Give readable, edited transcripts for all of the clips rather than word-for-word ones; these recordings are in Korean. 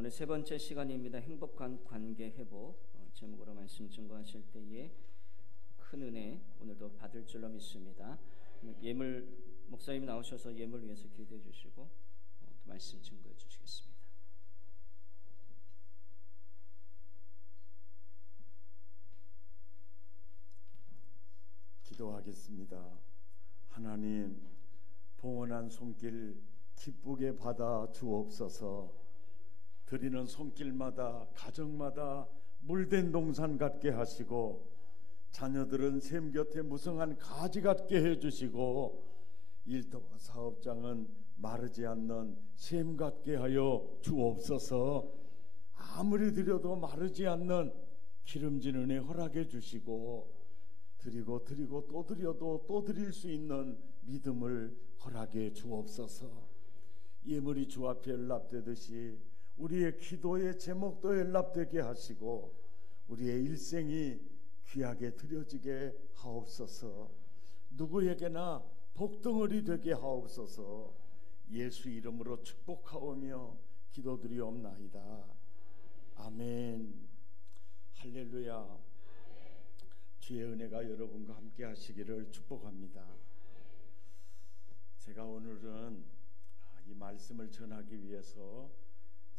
오늘 세 번째 시간입니다. 행복한 관계 회복. 제목으로 말씀 증거하실 때에 큰 은혜 오늘도 받을 줄로 믿습니다. 목사님 나오셔서 예물 위해서 기도해 주시고 또 말씀 증거해 주시겠습니다. 기도하겠습니다. 하나님, 봉헌한 손길 기쁘게 받아 주옵소서. 드리는 손길마다 가정마다 물된 동산 같게 하시고, 자녀들은 샘 곁에 무성한 가지 같게 해주시고, 일터와 사업장은 마르지 않는 샘 같게 하여 주옵소서. 아무리 드려도 마르지 않는 기름진 은혜 허락해 주시고, 드리고 또 드려도 또 드릴 수 있는 믿음을 허락해 주옵소서. 예물이 주 앞에 연락되듯이 우리의 기도의 제목도 연락되게 하시고, 우리의 일생이 귀하게 드려지게 하옵소서. 누구에게나 복덩어리 되게 하옵소서. 예수 이름으로 축복하오며 기도드리옵나이다. 아멘. 할렐루야. 주의 은혜가 여러분과 함께 하시기를 축복합니다. 제가 오늘은 이 말씀을 전하기 위해서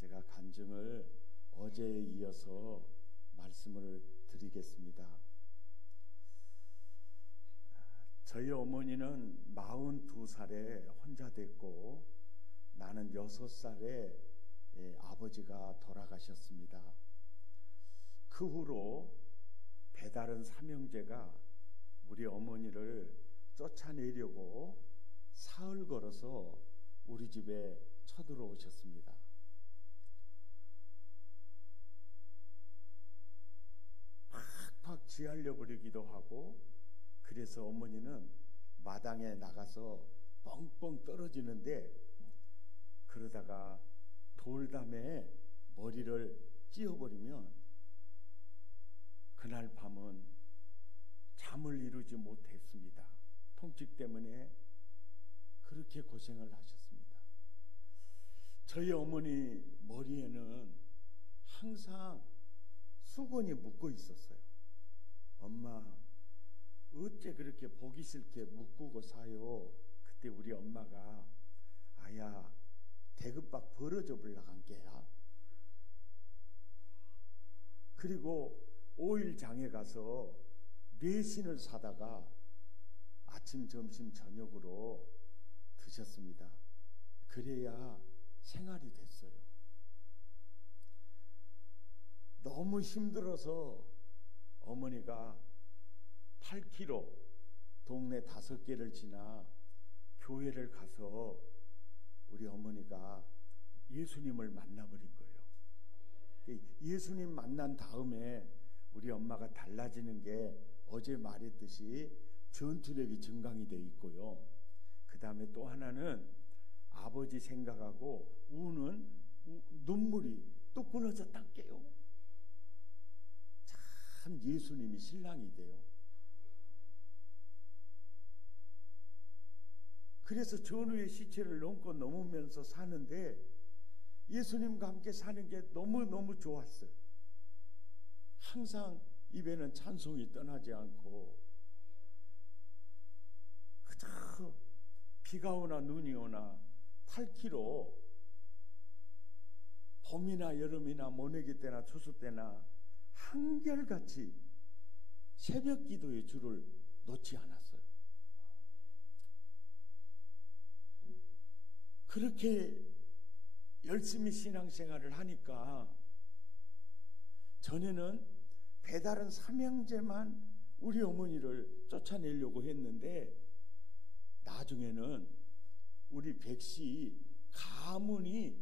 제가 간증을 어제에 이어서 말씀을 드리겠습니다. 저희 어머니는 42살에 혼자 됐고, 나는 6살에 아버지가 돌아가셨습니다. 그 후로 배다른 삼형제가 우리 어머니를 쫓아내려고 사흘 걸어서 우리 집에 쳐들어오셨습니다. 팍팍 쥐알려 버리기도 하고, 그래서 어머니는 마당에 나가서 뻥뻥 떨어지는데, 그러다가 돌담에 머리를 찧어버리면 그날 밤은 잠을 이루지 못했습니다. 통증 때문에 그렇게 고생을 하셨습니다. 저희 어머니 머리에는 항상 수건이 묶어 있었어요. 엄마, 어째 그렇게 보기 싫게 묶고 사요? 그때 우리 엄마가, 아야, 대급박 벌어져 불나간 게야. 그리고 오일장에 가서 매신을 사다가 아침, 점심, 저녁으로 드셨습니다. 그래야 생활이 됐어요. 너무 힘들어서 어머니가 8km 동네 5개를 지나 교회를 가서 우리 어머니가 예수님을 만나버린 거예요. 예수님 만난 다음에 우리 엄마가 달라지는 게 어제 말했듯이 전투력이 증강이 돼 있고요. 그 다음에 또 하나는 아버지 생각하고 우는 눈물이 또 끊어졌단 게요. 참 예수님이 신랑이 돼요. 그래서 전후의 시체를 넘고 넘으면서 사는데 예수님과 함께 사는 게 너무너무 좋았어요. 항상 입에는 찬송이 떠나지 않고, 그저 비가 오나 눈이 오나 8km 봄이나 여름이나 모내기 때나 추수 때나 한결같이 새벽 기도의 줄을 놓지 않았어요. 그렇게 열심히 신앙생활을 하니까 전에는 배다른 삼형제만 우리 어머니를 쫓아내려고 했는데, 나중에는 우리 백씨 가문이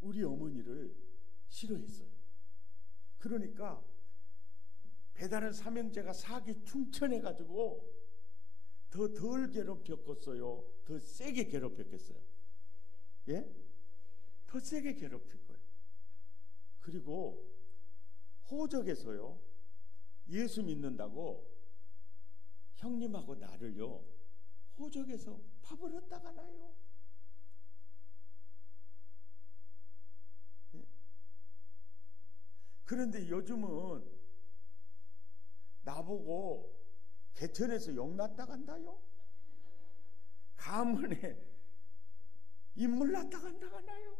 우리 어머니를 싫어했어요. 그러니까 배다른 삼형제가 사기 충천해가지고 더 덜 괴롭혔겠어요? 더 세게 괴롭혔겠어요? 예? 더 세게 괴롭힌 거예요. 그리고 호적에서요, 예수 믿는다고 형님하고 나를요 호적에서 파버렸다가 나요. 그런데 요즘은 나보고 개천에서 용났다 간다요. 가문에 인물 났다 간다 가나요.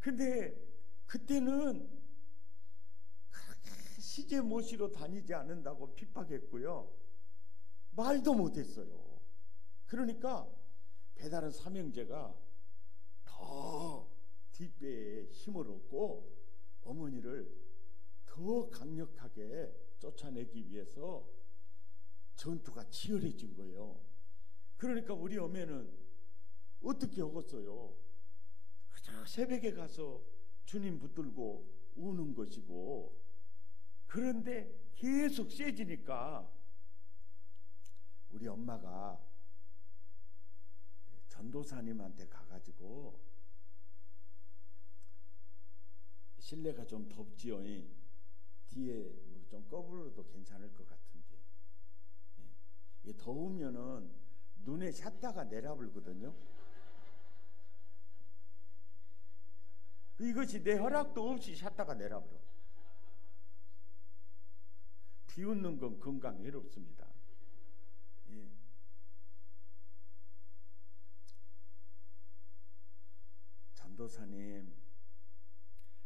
근데 그때는 그렇게 시제 모시러 다니지 않는다고 핍박했고요. 말도 못했어요. 그러니까 배다른 삼형제가 더 뒷배에 힘을 얻고 어머니를 더 강력하게 쫓아내기 위해서 전투가 치열해진 거예요. 그러니까 우리 어머니는 어떻게 하겠어요? 그저 새벽에 가서 주님 붙들고 우는 것이고, 그런데 계속 세지니까 우리 엄마가 전도사님한테 가가지고 실내가 좀 덥지요. 뒤에 뭐 좀 꺼불어도 괜찮을 것 같은데, 예. 더우면은 눈에 샷다가 내려불거든요. 이것이 내 허락도 없이 샷다가 내려불어. 비웃는 건 건강에 해롭습니다. 예. 전도사님,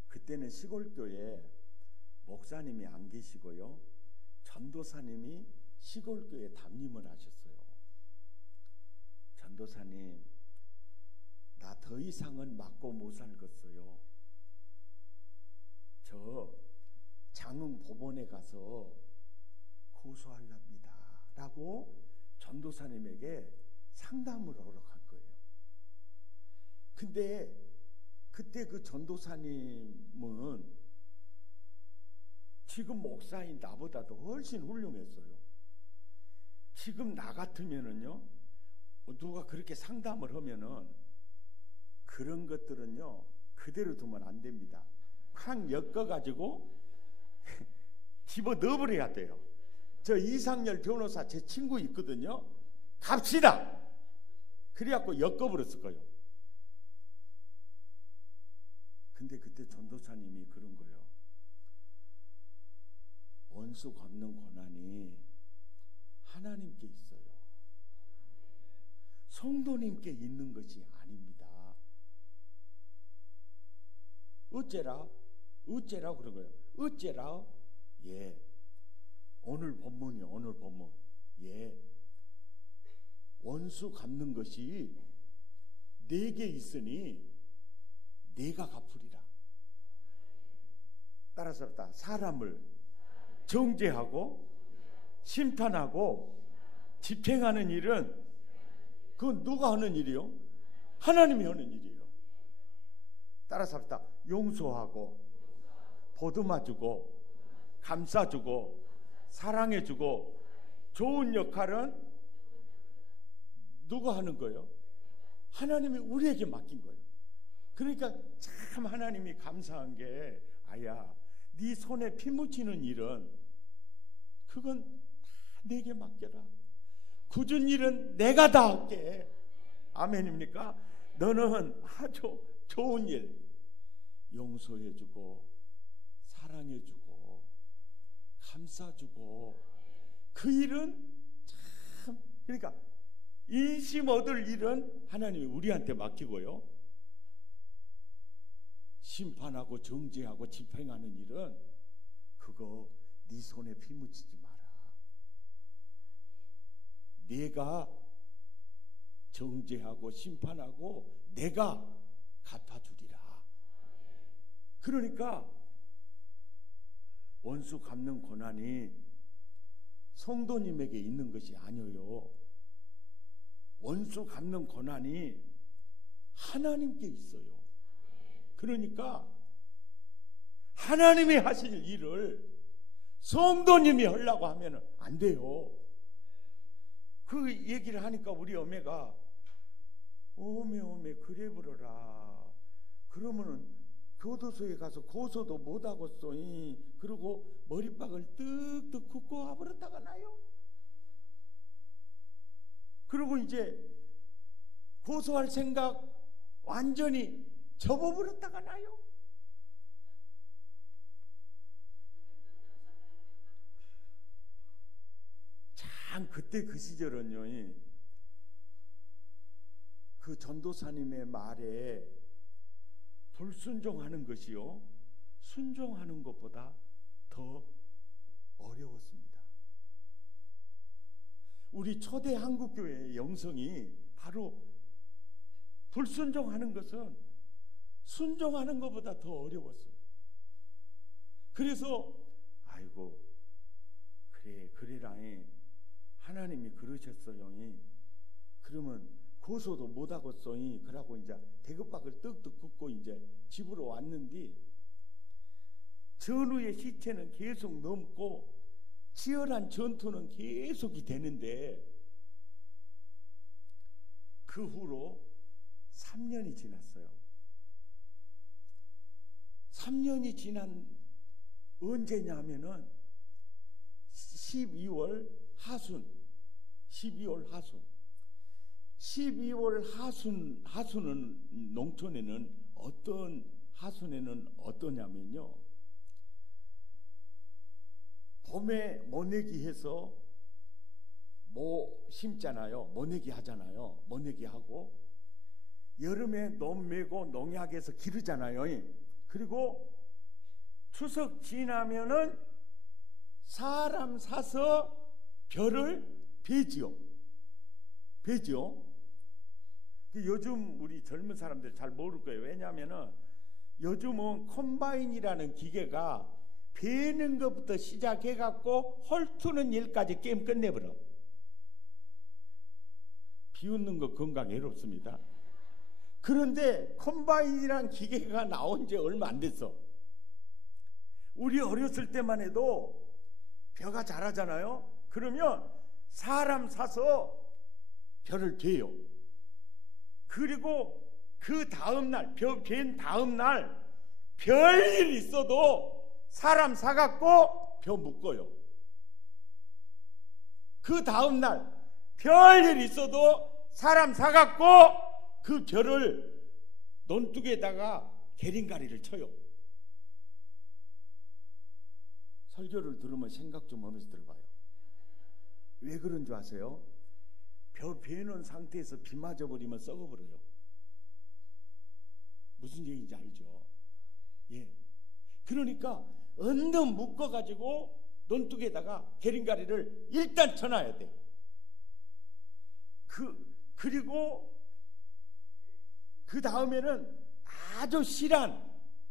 그때는 시골교회 목사님이 안 계시고요, 전도사님이 시골교회 담임을 하셨어요. 전도사님, 나 더 이상은 맞고 못 살겠어요. 저 장흥 법원에 가서 고소하렵니다 라고 전도사님에게 상담을 하러 간 거예요. 근데 그때 그 전도사님은 지금 목사인 나보다도 훨씬 훌륭했어요. 지금 나 같으면은요, 누가 그렇게 상담을 하면은 그런 것들은요 그대로 두면 안 됩니다. 확 엮어가지고 집어 넣어버려야 돼요. 저 이상열 변호사 제 친구 있거든요. 갑시다. 그래갖고 엮어버렸을 거예요. 근데 그때 전도사님이 그런 거예요. 원수 갚는 권한이 하나님께 있어요. 성도님께 있는 것이 아닙니다. 어째라 그런 거예요. 어째라? 예. 오늘 본문이요. 오늘 본문. 예. 원수 갚는 것이 내게 있으니 내가 갚으리라. 따라서 사람을 정죄하고 심판하고 집행하는 일은 그건 누가 하는 일이요? 하나님이 하는 일이에요. 따라서 용서하고 보듬어주고 감싸주고 사랑해주고 좋은 역할은 누가 하는 거예요? 하나님이 우리에게 맡긴 거예요. 그러니까 참 하나님이 감사한 게, 아야, 네 손에 피 묻히는 일은 그건 다 내게 맡겨라. 굳은 일은 내가 다 할게. 아멘입니까? 너는 아주 좋은 일, 용서해주고 사랑해주고 감싸주고, 그 일은 참, 그러니까 인심 얻을 일은 하나님이 우리한테 맡기고요, 심판하고 정죄하고 집행하는 일은 그거 네 손에 피 묻히지 마라. 내가 정죄하고 심판하고 내가 갚아주리라. 그러니까 원수 갚는 권한이 성도님에게 있는 것이 아니에요. 원수 갚는 권한이 하나님께 있어요. 그러니까 하나님이 하실 일을 성도님이 하려고 하면 안 돼요. 그 얘기를 하니까 우리 어매가 어매 그래 버려라. 그러면은 교도소에 가서 고소도 못하겠어. 그리고 머리박을 뜩뜩 긋고 와버렸다가 나요. 그리고 이제 고소할 생각 완전히 접어버렸다가 나요. 참 그때 그 시절은요, 그 전도사님의 말에 불순종하는 것이요, 순종하는 것보다 더 어려웠습니다. 우리 초대 한국교회의 영성이 바로 불순종하는 것은 순종하는 것보다 더 어려웠어요. 그래서 아이고 그래라니 하나님이 그러셨어요. 그러면 고소도 못하겠어요. 그러고 이제 대급박을 떡떡 긋고 이제 집으로 왔는데 전우의 시체는 계속 넘고 치열한 전투는 계속이 되는데 그 후로 3년이 지났어요. 3년이 지난 언제냐면은 12월 하순 12월 하순은 농촌에는 하순에는 어떠냐면요, 봄에 모내기 해서 모 심잖아요. 모내기 하잖아요. 모내기 하고 여름에 논 메고 농약해서 기르잖아요. 그리고 추석 지나면은 사람 사서 벼를 베지요. 요즘 우리 젊은 사람들 잘 모를 거예요. 왜냐하면은 요즘은 컴바인이라는 기계가 베는 것부터 시작해갖고 헐투는 일까지 게임 끝내버려. 비웃는 거 건강에 해롭습니다. 그런데 컴바인이라는 기계가 나온 지 얼마 안 됐어. 우리 어렸을 때만 해도 벼가 자라잖아요. 그러면 사람 사서 벼를 베요. 그리고 그 다음날 벼 벤 다음날 별일 있어도 사람 사갖고 벼 묶어요. 그 다음날 별일 있어도 사람 사갖고 그 벼를 논둑에다가 계린가리를 쳐요. 설교를 들으면 생각 좀 하면서 들어봐요. 왜 그런 줄 아세요? 벼 베는 상태에서 비 맞아버리면 썩어버려요. 무슨 얘기인지 알죠? 예. 그러니까 언덕 묶어가지고 논둑에다가 계린가리를 일단 쳐놔야 돼. 그리고 그 다음에는 아주 실한,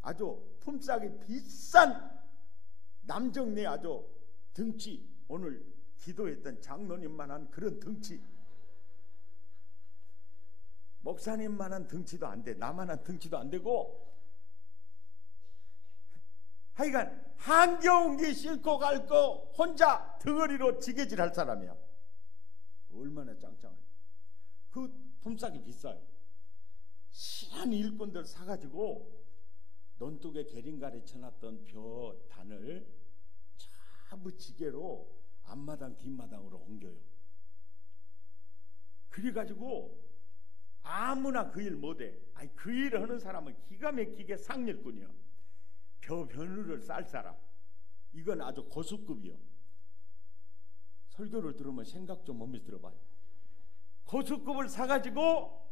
아주 품삯이 비싼 남정네 아주 덩치, 오늘 기도했던 장로님만한 그런 덩치, 목사님만한 덩치도 안 돼, 나만한 덩치도 안 되고, 하여간 한겨운 게 싣고 갈 거 혼자 덩어리로 지게질 할 사람이야. 얼마나 짱짱해. 그 품삯이 비싸요. 실한 일꾼들 사가지고 논둑에 계린가리 쳐놨던 벼단을 전부 지게로 앞마당 뒷마당으로 옮겨요. 그래가지고 아무나 그 일 못해. 아니 그 일을 하는 사람은 기가 막히게 상렬꾼이야. 벼 며느를 쌀 사람, 이건 아주 고수급이요. 설교를 들으면 생각 좀 하면서 들어봐요. 고수급을 사가지고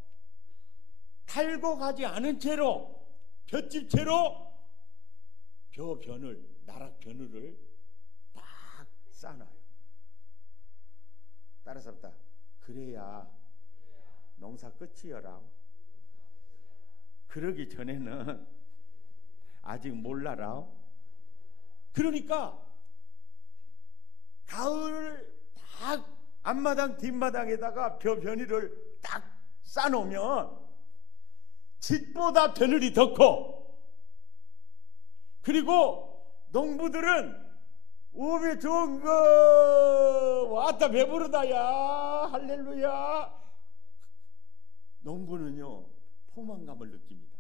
탈고 가지 않은 채로 볏집 채로 벼 변을, 나락 변을 딱 싸놔요. 따라서 합다. 그래야 농사 끝이여라. 그러기 전에는 아직 몰라라. 그러니까 가을 딱 앞마당 뒷마당에다가 벼 변이를 딱 싸놓으면 짓보다 변을이 더 커. 그리고 농부들은 우비 좋은 거 왔다 배부르다야 할렐루야. 농부는요 포만감을 느낍니다.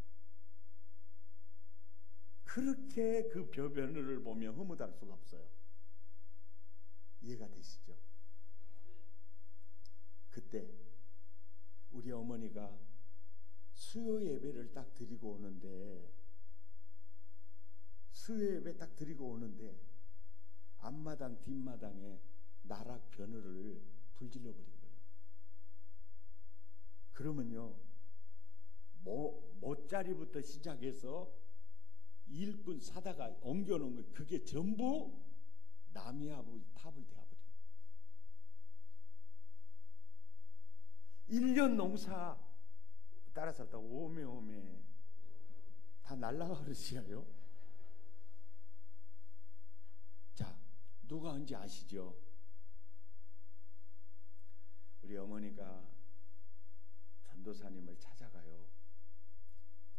그렇게 그 벼변을 보면 흐뭇할 수가 없어요. 이해가 되시죠? 그때 우리 어머니가 수요 예배를 딱 드리고 오는데 앞마당 뒷마당에 나락 변호를 불질러 버린 거예요. 그러면요, 모짜리부터 시작해서 일꾼 사다가 옮겨놓은 거예요. 그게 전부 남의 탑을 되어버린 거예요. 1년 농사 따라서 다 오메 다 날라가 버리시어요. 자, 누가 언제 아시죠? 우리 어머니가 전도사님을 찾아가요.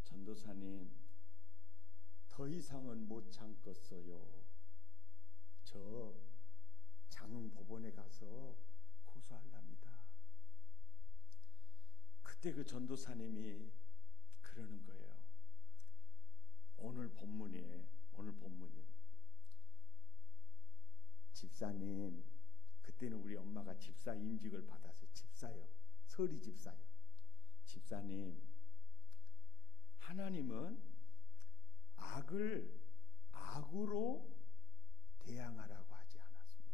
전도사님, 더 이상은 못 참겠어요. 저 장흥법원에 가서 고소하랍니다. 그때 그 전도사님이 그러는 거예요. 오늘 본문이에요. 집사님, 그때는 우리 엄마가 집사 임직을 받았어요. 집사요. 서리 집사요. 집사님, 하나님은 악을 악으로 대항하라고 하지 않았습니다.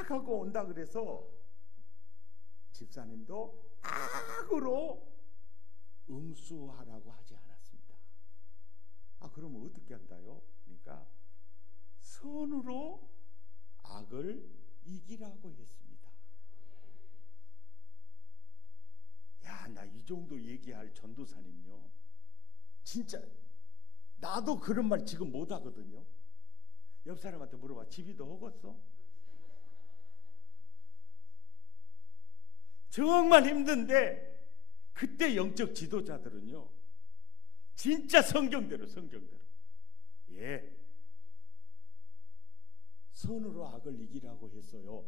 악하고 온다 그래서 집사님도 악으로 응수하라고 하지 않았습니다. 그러면 어떻게 한다요? 그러니까 선으로 악을 이기라고 했습니다. 야, 나 이 정도 얘기할 전도사님요, 진짜 나도 그런 말 지금 못 하거든요. 옆 사람한테 물어봐. 집이 더 허겄어? 정말 힘든데 그때 영적 지도자들은요, 진짜 성경대로 예, 선으로 악을 이기라고 했어요.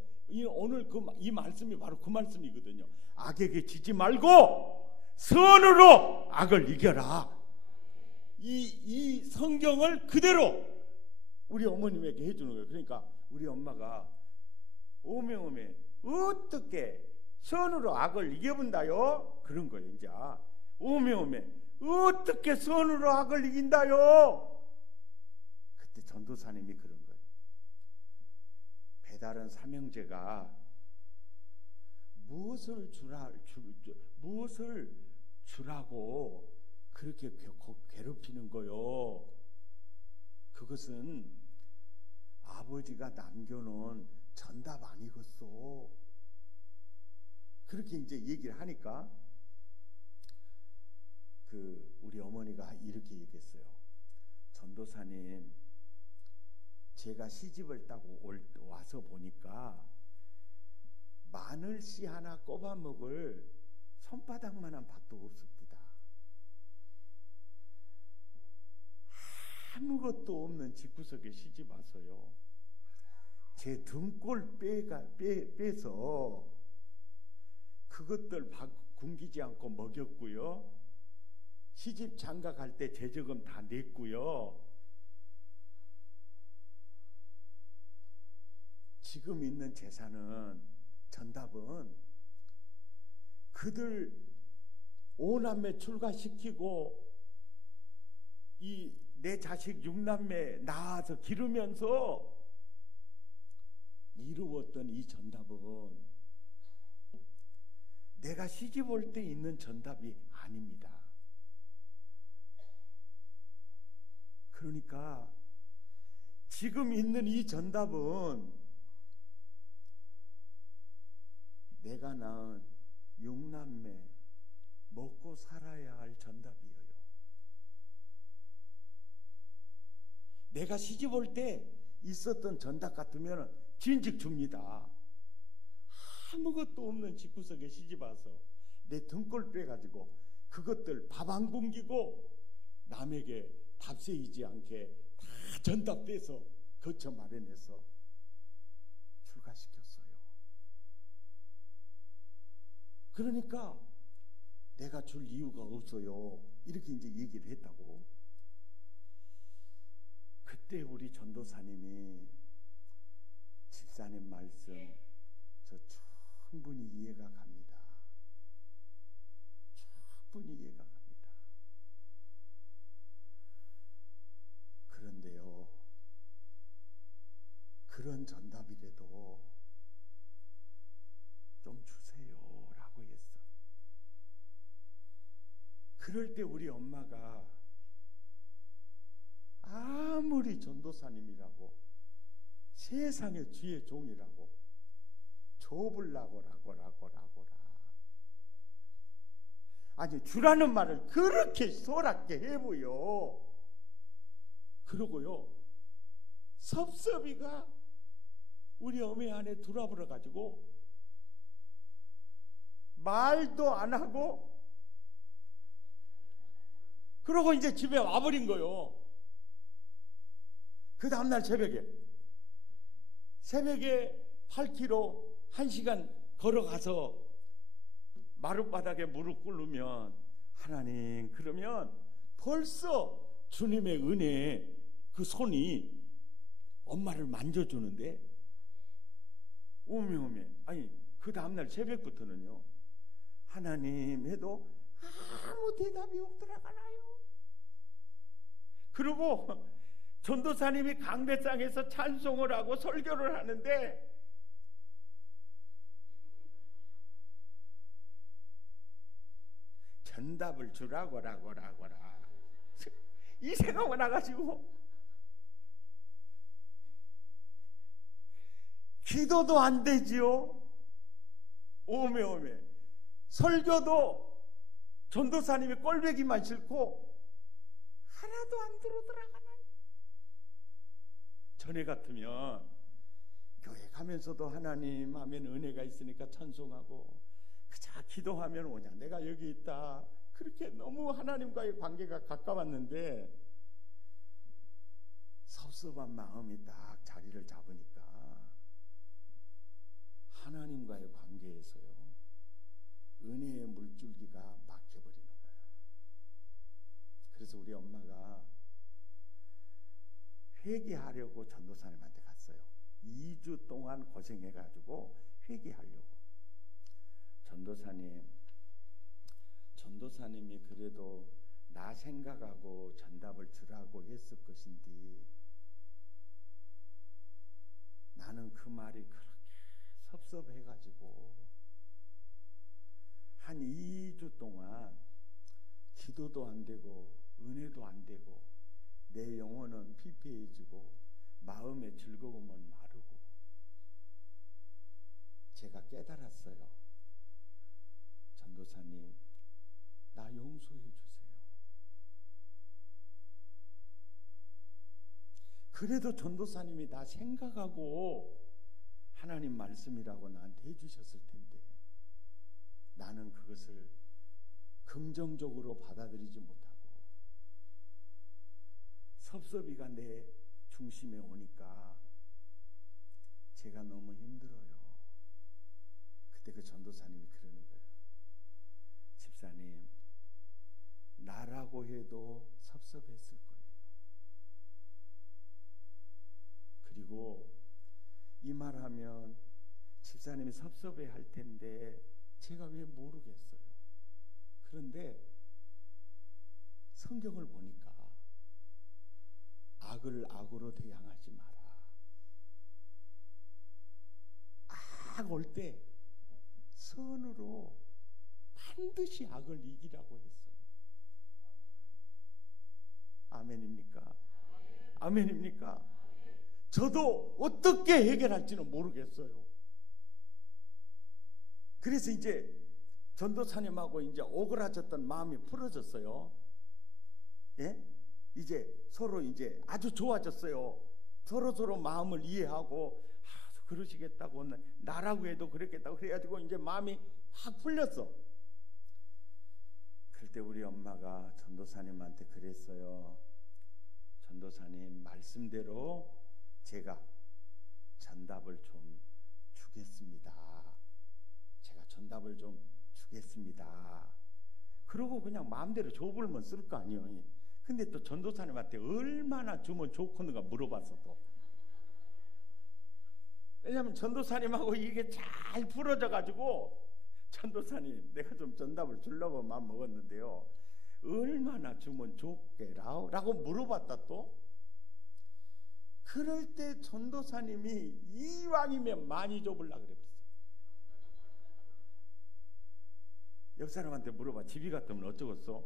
오늘 이 말씀이 바로 그 말씀이거든요. 악에게 지지 말고 선으로 악을 이겨라. 이 성경을 그대로 우리 어머님에게 해주는 거예요. 그러니까 우리 엄마가 오메 어떻게 선으로 악을 이겨본다요? 그런 거예요. 이제 오메 어떻게 선으로 악을 이긴다요? 그때 전도사님이 그런 거예요. 배다른 삼형제가 무엇을 주라고 그렇게 괴롭히는 거요? 그것은 아버지가 남겨놓은 전답 아니겠소? 그렇게 이제 얘기를 하니까 우리 어머니가 이렇게 얘기했어요. 전도사님, 제가 시집을 따고 와서 보니까 마늘 씨 하나 꼽아 먹을 손바닥만한 밭도 없습니다. 아무것도 없는 집구석에 시집 와서요, 제 등골 빼서 그것들 굶기지 않고 먹였고요, 시집 장가 갈 때 재저금 다 냈고요, 지금 있는 재산은, 전답은 그들 5남매 출가시키고 이 내 자식 6남매 낳아서 기르면서 이루었던 이 전답은 내가 시집 올 때 있는 전답이 아닙니다. 그러니까 지금 있는 이 전답은 내가 낳은 6남매 먹고 살아야 할 전답이에요. 내가 시집 올 때 있었던 전답 같으면 진즉 줍니다. 아무것도 없는 집구석에 시집 와서 내 등골 빼가지고 그것들 밥 안 굶기고 남에게 답세이지 않게 다 전답 떼서 거쳐 마련해서 출가시켰어요. 그러니까 내가 줄 이유가 없어요. 이렇게 이제 얘기를 했다고. 그때 우리 전도사님이 집사님 말씀 저 충분히 이해가 갑니다. 충분히 이해가 갑니다. 그런데요, 그런 전답이라도 좀 주세요라고 했어. 그럴 때 우리 엄마가 아무리 전도사님이라고 세상의 주의 종이라고 줘불라고라고라 아니 주라는 말을 그렇게 소랗게 해보요. 그러고요, 섭섭이가 우리 어머니 안에 들어버려 가지고 말도 안 하고 그러고 이제 집에 와버린 거요. 그 다음날 새벽에 8km 1시간 걸어가서 마룻바닥에 무릎 꿇으면, 하나님, 그러면 벌써 주님의 은혜에 그 손이 엄마를 만져주는데, 오메 아니 그 다음날 새벽부터는요, 하나님 해도 아무 대답이 없더라가나요. 그리고 전도사님이 강대상에서 찬송을 하고 설교를 하는데 전답을 주라고라 이 생각만 나가지고 기도도 안 되지요. 오메 설교도 전도사님이 꼴배기만 싫고 하나도 안 들어들어가나요. 전에 같으면 교회 가면서도 하나님 하면 은혜가 있으니까 찬송하고, 그저 기도하면 오냐, 내가 여기 있다, 그렇게 너무 하나님과의 관계가 가까웠는데 섭섭한 마음이 딱 자리를 잡으니까 하나님과의 관계에서요, 은혜의 물줄기가 막혀버리는 거예요. 그래서 우리 엄마가 회개하려고 전도사님한테 갔어요. 2주 동안 고생해가지고 회개하려고. 전도사님이 그래도 나 생각하고 전답을 주라고 했을 것인데, 나는 그 말이 그렇게 섭섭해가지고 한 2주 동안 기도도 안 되고 은혜도 안 되고 내 영혼은 피폐해지고 마음의 즐거움은 마르고, 제가 깨달았어요. 전도사님, 나 용서해 주세요. 그래도 전도사님이 나 생각하고 하나님 말씀이라고 나한테 해주셨을 텐데 나는 그것을 긍정적으로 받아들이지 못하고 섭섭이가 내 중심에 오니까 제가 너무 힘들어요. 그때 그 전도사님이 그러는 거예요. 집사님, 나라고 해도 섭섭했을 거예요. 그리고 이 말하면 집사님이 섭섭해 할 텐데 제가 왜 모르겠어요. 그런데 성경을 보니까 악을 악으로 대항하지 마라. 악 올 때 선으로 반드시 악을 이기라고 했어요. 아멘입니까? 아멘입니까? 저도 어떻게 해결할지는 모르겠어요. 그래서 이제 전도사님하고 이제 오그라졌던 마음이 풀어졌어요. 예? 이제 서로 이제 아주 좋아졌어요. 서로 마음을 이해하고, 그러시겠다고, 나라고 해도 그랬겠다고 그래가지고 이제 마음이 확 풀렸어. 그때 우리 엄마가 전도사님한테 그랬어요. 전도사님 말씀대로 제가 전답을 좀 주겠습니다. 제가 전답을 좀 주겠습니다. 그러고 그냥 마음대로 줘불면 쓸 거 아니에요. 근데 또 전도사님한테 얼마나 주면 좋겠는가 물어봤어. 또 왜냐하면 전도사님하고 이게 잘 부러져 가지고, 전도사님 내가 좀 전답을 주려고 마음 먹었는데요, 얼마나 주면 좋게라? 라고 물어봤다. 또 그럴 때 전도사님이 이왕이면 많이 줘보려고 그랬어. 옆 사람한테 물어봐. 집이 같으면 어쩌겠어?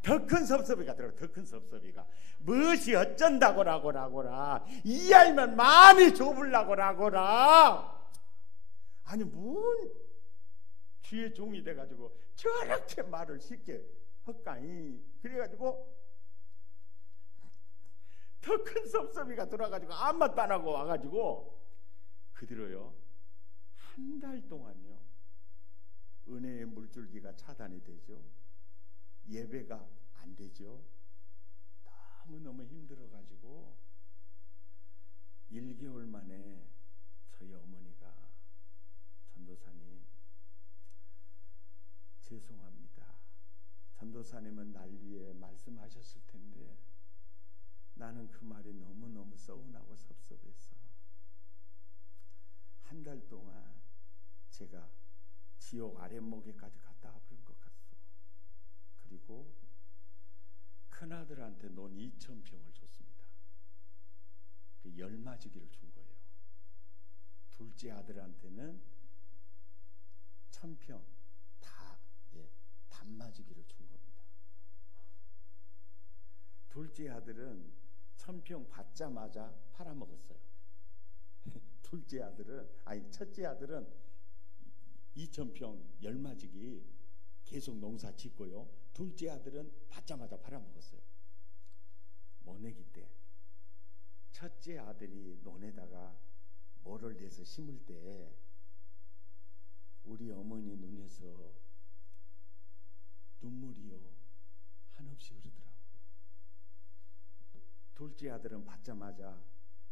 더 큰 섭섭이가 들어. 더 큰 섭섭이가 무엇이 어쩐다고라고라. 이 알면 많이 줘보려고라고라. 아니 뭔 주의 종이 돼가지고 저렇게 말을 쉽게 헛가이. 그래가지고 더 큰 섭섭이가 들어가지고 아무 말도 안 하고 와가지고 그대로요, 한 달 동안요 은혜의 물줄기가 차단이 되죠. 예배가 안 되죠. 너무너무 힘들어가지고 1개월 만에 저희 어머니가, 전도사님 죄송합니다. 전도사님은 날 위해 말씀하셨을 텐데 나는 그 말이 너무너무 서운하고 섭섭해서 한 달 동안 제가 지옥 아랫목에까지 갔다 와버린 것 같소. 그리고 큰아들한테 논 2,000평을 줬습니다. 그 열맞이기를 준 거예요. 둘째 아들한테는 1,000평 단맞이기를 준 겁니다. 둘째 아들은 1,000평 받자마자 팔아먹었어요. 첫째 아들은 2,000평 열맞이기 계속 농사 짓고요. 둘째 아들은 받자마자 팔아먹었어요. 모내기 때 첫째 아들이 논에다가 모를 내서 심을 때 우리 어머니 눈에서 눈물이요 한없이 흐르더라고요. 둘째 아들은 받자마자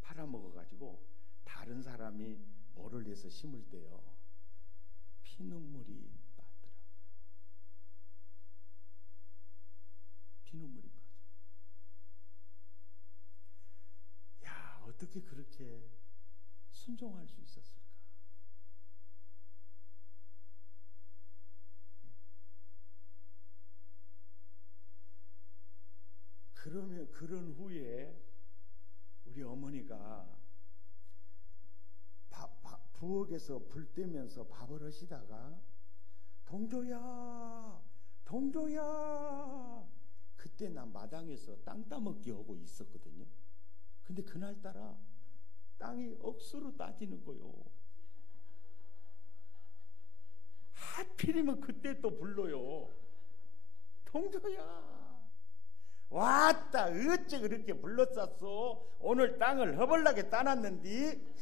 팔아먹어가지고 다른 사람이 모를 내서 심을 때요 피눈물이 빠더라고요. 피눈물이 빠져. 야, 어떻게 그렇게 순종할 수 있었을까? 그러면 그런 후에 우리 어머니가 부엌에서 불 떼면서 밥을 하시다가 동조야 그때 난 마당에서 땅 따먹기 하고 있었거든요. 근데 그날따라 땅이 억수로 따지는 거요. 하필이면 그때 또 불러요. 동조야 왔다 어째 그렇게 불렀었어. 오늘 땅을 허벌나게 따놨는디.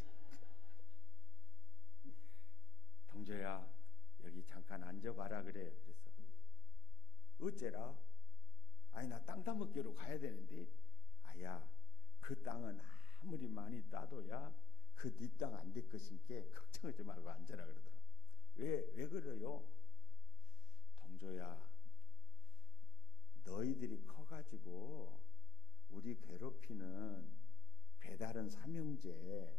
동조야 여기 잠깐 앉아봐라 그래. 그래서 어째라? 아니 나 땅 따먹기로 가야 되는데. 아야 그 땅은 아무리 많이 따도야 그 네 땅 안 될 것인께 걱정하지 말고 앉아라 그러더라. 왜 그래요? 동조야 너희들이 커가지고 우리 괴롭히는 배다른 삼형제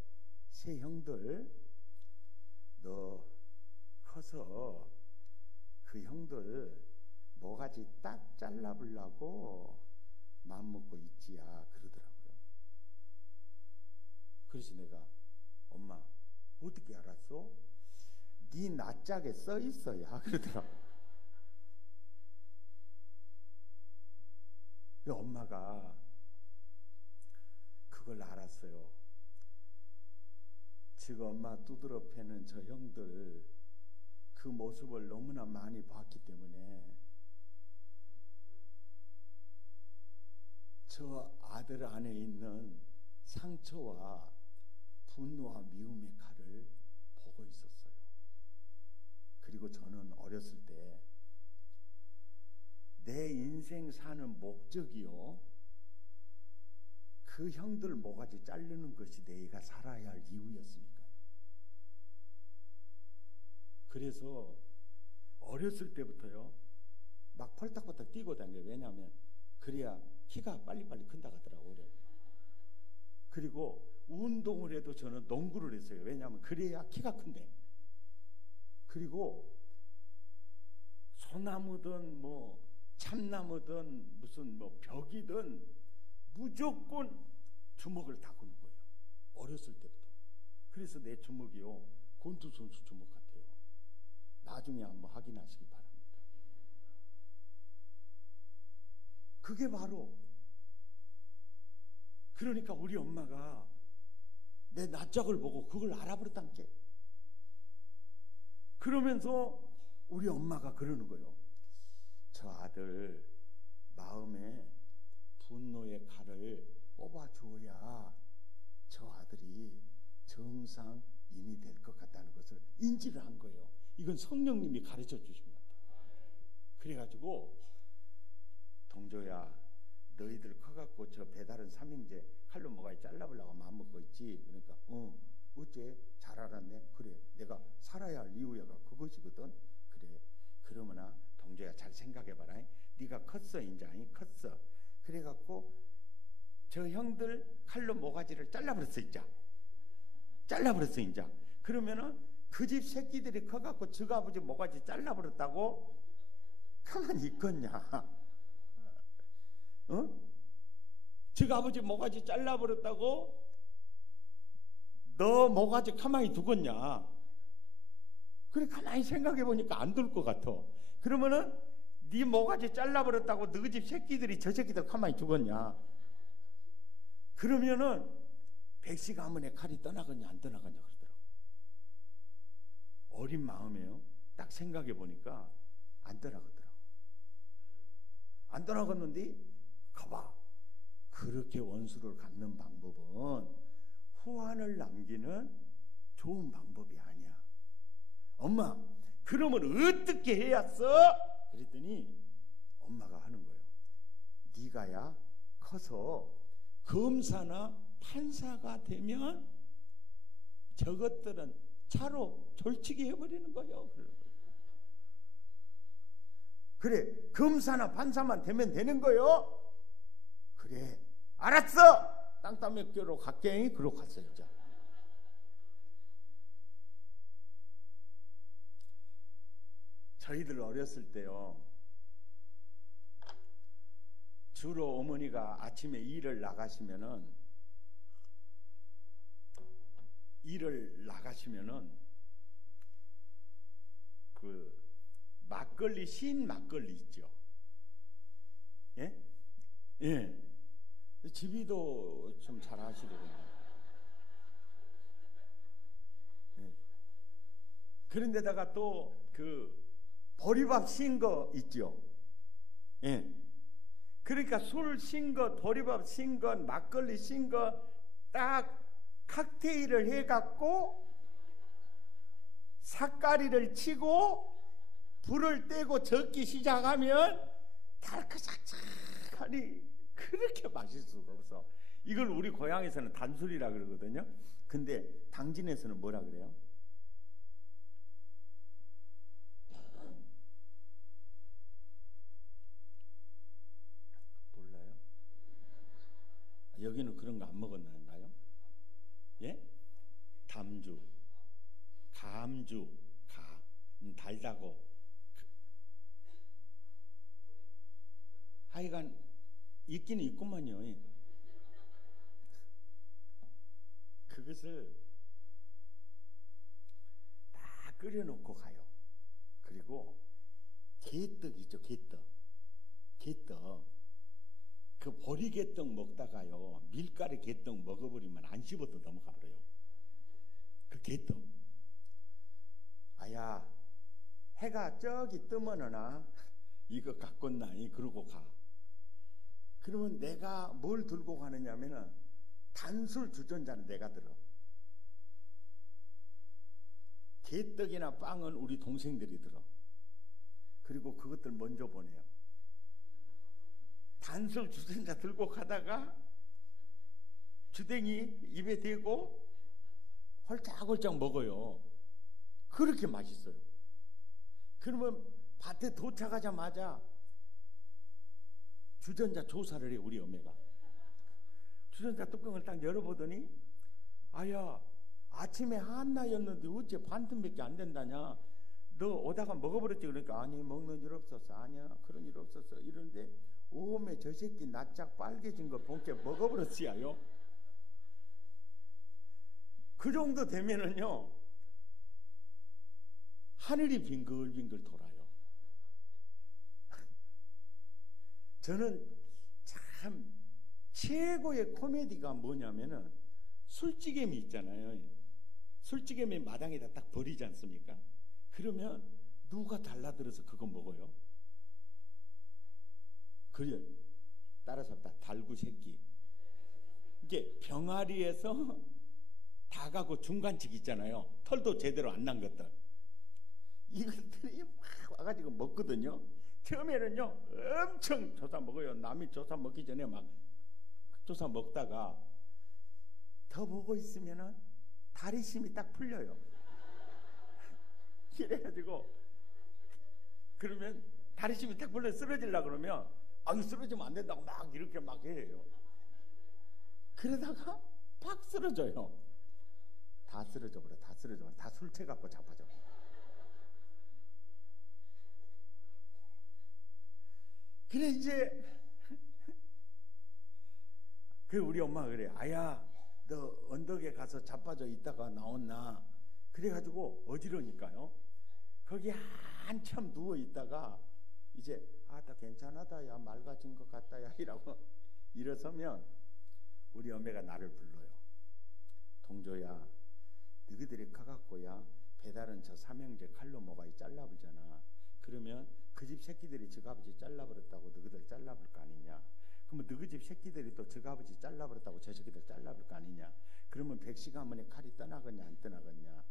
세 형들 너 커서 그 형들 모가지 딱 잘라보려고 마음먹고 있지야 그러더라고요. 그래서 내가 엄마 어떻게 알았어? 네 낯짝에 써 있어야 그러더라고. 엄마가 그걸 알았어요. 지금 엄마 두드러 패는 저 형들 그 모습을 너무나 많이 봤기 때문에 저 아들 안에 있는 상처와 분노와 미움의 칼을 보고 있었어요. 그리고 저는 어렸을 때 내 인생 사는 목적이요 그 형들 모가지 자르는 것이 내가 살아야 할 이유였으니까요. 그래서 어렸을 때부터요 막 펄딱펄딱 뛰고 다녀요. 왜냐하면 그래야 키가 빨리빨리 큰다 하더라고요. 그리고 운동을 해도 저는 농구를 했어요. 왜냐하면 그래야 키가 큰데. 그리고 소나무든 뭐 참나무든 무슨 뭐 벽이든 무조건 주먹을 다구는 거예요. 어렸을 때부터. 그래서 내 주먹이요, 권투 선수 주먹 같아요. 나중에 한번 확인하시기 바랍니다. 그게 바로, 그러니까 우리 엄마가 내 낯짝을 보고 그걸 알아버렸단 게. 그러면서 우리 엄마가 그러는 거예요. 저 아들 마음에 분노의 칼을 뽑아줘야 저 아들이 정상인이 될 것 같다는 것을 인지를 한 거예요. 이건 성령님이 가르쳐 주신 것 같아요. 그래가지고 동조야, 너희들 커갖고 저 배다른 삼형제 칼로 뭐가 잘라보려고 마음먹고 있지. 그러니까 어째 잘 알았네. 그래, 내가 살아야 할 이유가 그것이거든. 그래, 그러면아 동조야 잘 생각해봐라. 네가 컸어 인자. 컸어. 그래갖고 저 형들 칼로 모가지를 잘라버렸어 인자. 잘라버렸어 인자. 그러면은 그 집 새끼들이 커갖고 저 아버지 모가지 잘라버렸다고 가만히 있겠냐? 어? 저 아버지 모가지 잘라버렸다고 너 모가지 가만히 두겠냐? 그래, 가만히 생각해보니까 안 둘 것 같아. 그러면은 네 모가지 잘라버렸다고 너희 집 새끼들이 저 새끼들 가만히 두겠냐? 그러면은 백시 가문의 칼이 떠나겠냐 안 떠나겠냐 그러더라고. 어린 마음이에요. 딱 생각해보니까 안 떠나겠더라고. 안 떠나겠는데 가봐. 그렇게 원수를 갚는 방법은 후환을 남기는 좋은 방법이 아니야. 엄마, 그러면 어떻게 해야 써? 그랬더니 엄마가 하는 거예요. 네가야 커서 검사나 판사가 되면 저것들은 차로 졸치게 해버리는 거예요. 그래, 검사나 판사만 되면 되는 거요. 그래, 알았어. 땅따먹기로 갈게. 그러고 갔어 진짜. 저희들 어렸을 때요, 주로 어머니가 아침에 일을 나가시면은 그 막걸리, 신 막걸리 있죠. 예? 예. 집이도 좀 잘 하시더군요. 예. 그런데다가 또 그 보리밥 신 거 있죠. 예. 그러니까 술 신 거, 보리밥 신 거, 막걸리 신 거 딱 칵테일을 해갖고 삿가리를 치고 불을 떼고 젓기 시작하면 달크삭삭하니 그렇게 마실 수가 없어. 이걸 우리 고향에서는 단술이라 그러거든요. 근데 당진에서는 뭐라 그래요? 몰라요? 여기는 그런 거 안 먹었나요? 예? 담주, 감주, 달다고. 하여간 있기는 있구만요. 그것을 다 끓여놓고 가요. 그리고 게떡 있죠, 게떡. 그 보리게떡 먹다가요, 밀가루 게떡 먹어버리면 안 씹어도 넘어가버려요. 그 게떡. 아야, 해가 저기 뜨면은 이거 갖고 나니 그러고 가. 그러면 내가 뭘 들고 가느냐면은 단술 주전자는 내가 들어. 게떡이나 빵은 우리 동생들이 들어. 그리고 그것들 먼저 보내요. 단술 주전자 들고 가다가 주댕이 입에 대고 홀짝홀짝 먹어요. 그렇게 맛있어요. 그러면 밭에 도착하자마자 주전자 조사를 해, 우리 어머니가. 주전자 뚜껑을 딱 열어보더니 아야, 아침에 한나였는데 어째 반틈밖에 안 된다냐? 너 오다가 먹어버렸지? 그러니까 아니, 먹는 일 없었어. 아니야, 그런 일 없었어. 이런데 오메 저 새끼 낯짝 빨개진 거 본게 먹어버렸지요. 그 정도 되면은요, 하늘이 빙글빙글 돌아요. 저는 참 최고의 코미디가 뭐냐면은 술찌개미 있잖아요. 술찌개미 마당에다 딱 버리지 않습니까? 그러면 누가 달라들어서 그거 먹어요? 그래, 따라서 다 달구 새끼. 이게 병아리에서 닭하고 중간직 있잖아요. 털도 제대로 안 난 것들. 이것들이 막 와가지고 먹거든요. 처음에는요 엄청 조사 먹어요. 남이 조사 먹기 전에 막 조사 먹다가 더 보고 있으면은 다리심이 딱 풀려요. 그래가지고 그러면 다리심이 딱 풀려 쓰러지려고 그러면 아유 쓰러지면 안 된다고 막 이렇게 막 해요. 그러다가 팍 쓰러져요. 다 쓰러져 버려. 다 쓰러져 버려. 다 술 취해갖고 자빠져. 그래 이제 그 우리 엄마가 그래. 아야 너 언덕에 가서 자빠져 있다가 나왔나? 그래가지고 어지러우니까요. 거기 한참 누워 있다가 이제 나 괜찮아다 야 맑아진 것 같다 야 이라고 일어서면 우리 어머니가 나를 불러요. 동조야 너희들이 가갖고야 배달은 저 삼형제 칼로 뭐가 잘라버리잖아. 그러면 그 집 새끼들이 저 아버지 잘라버렸다고 너희들 잘라볼 거 아니냐. 그러면 너희 집 새끼들이 또 저 아버지 잘라버렸다고 저 새끼들 잘라볼 거 아니냐. 그러면 백시가문에 칼이 떠나겠냐 안 떠나겠냐.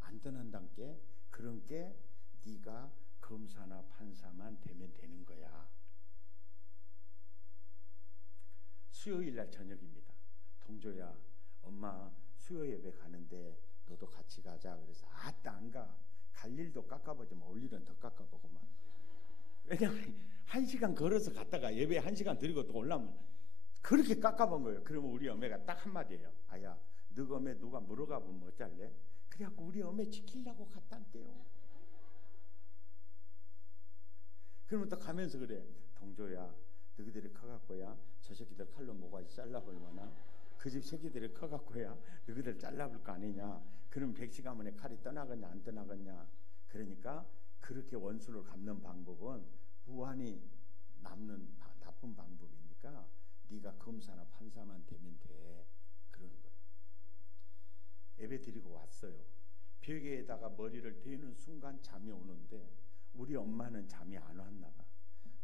안 떠난단께. 그런 게 네가 검사나 판사만 되면 되는 거야. 수요일날 저녁입니다. 동조야 엄마 수요 예배 가는데 너도 같이 가자. 그래서 아따 안 가. 갈 일도 깎아보지만 올 일은 더 깎아보고만. 왜냐면 1시간 걸어서 갔다가 예배 1시간 드리고 또 올라오면 그렇게 깎아본 거예요. 그러면 우리 어머니가 딱 한마디예요. 아야 너 어머니 누가 물어가보면 어쩔래? 그래갖고 우리 어머니 지키려고 갔단께요. 그러면 또 가면서 그래. 동조야 너희들이 커갖고야 저 새끼들 칼로 모가지 잘라볼 만한 그 집 새끼들이 커갖고야 너희들 잘라볼 거 아니냐. 그럼 백시가문에 칼이 떠나겠냐 안 떠나겠냐. 그러니까 그렇게 원수를 갚는 방법은 무한히 남는 나쁜 방법이니까 네가 검사나 판사만 되면 돼. 그러는 거예요. 예배 드리고 왔어요. 벽에다가 머리를 대는 순간 잠이 오는데 우리 엄마는 잠이 안 왔나 봐.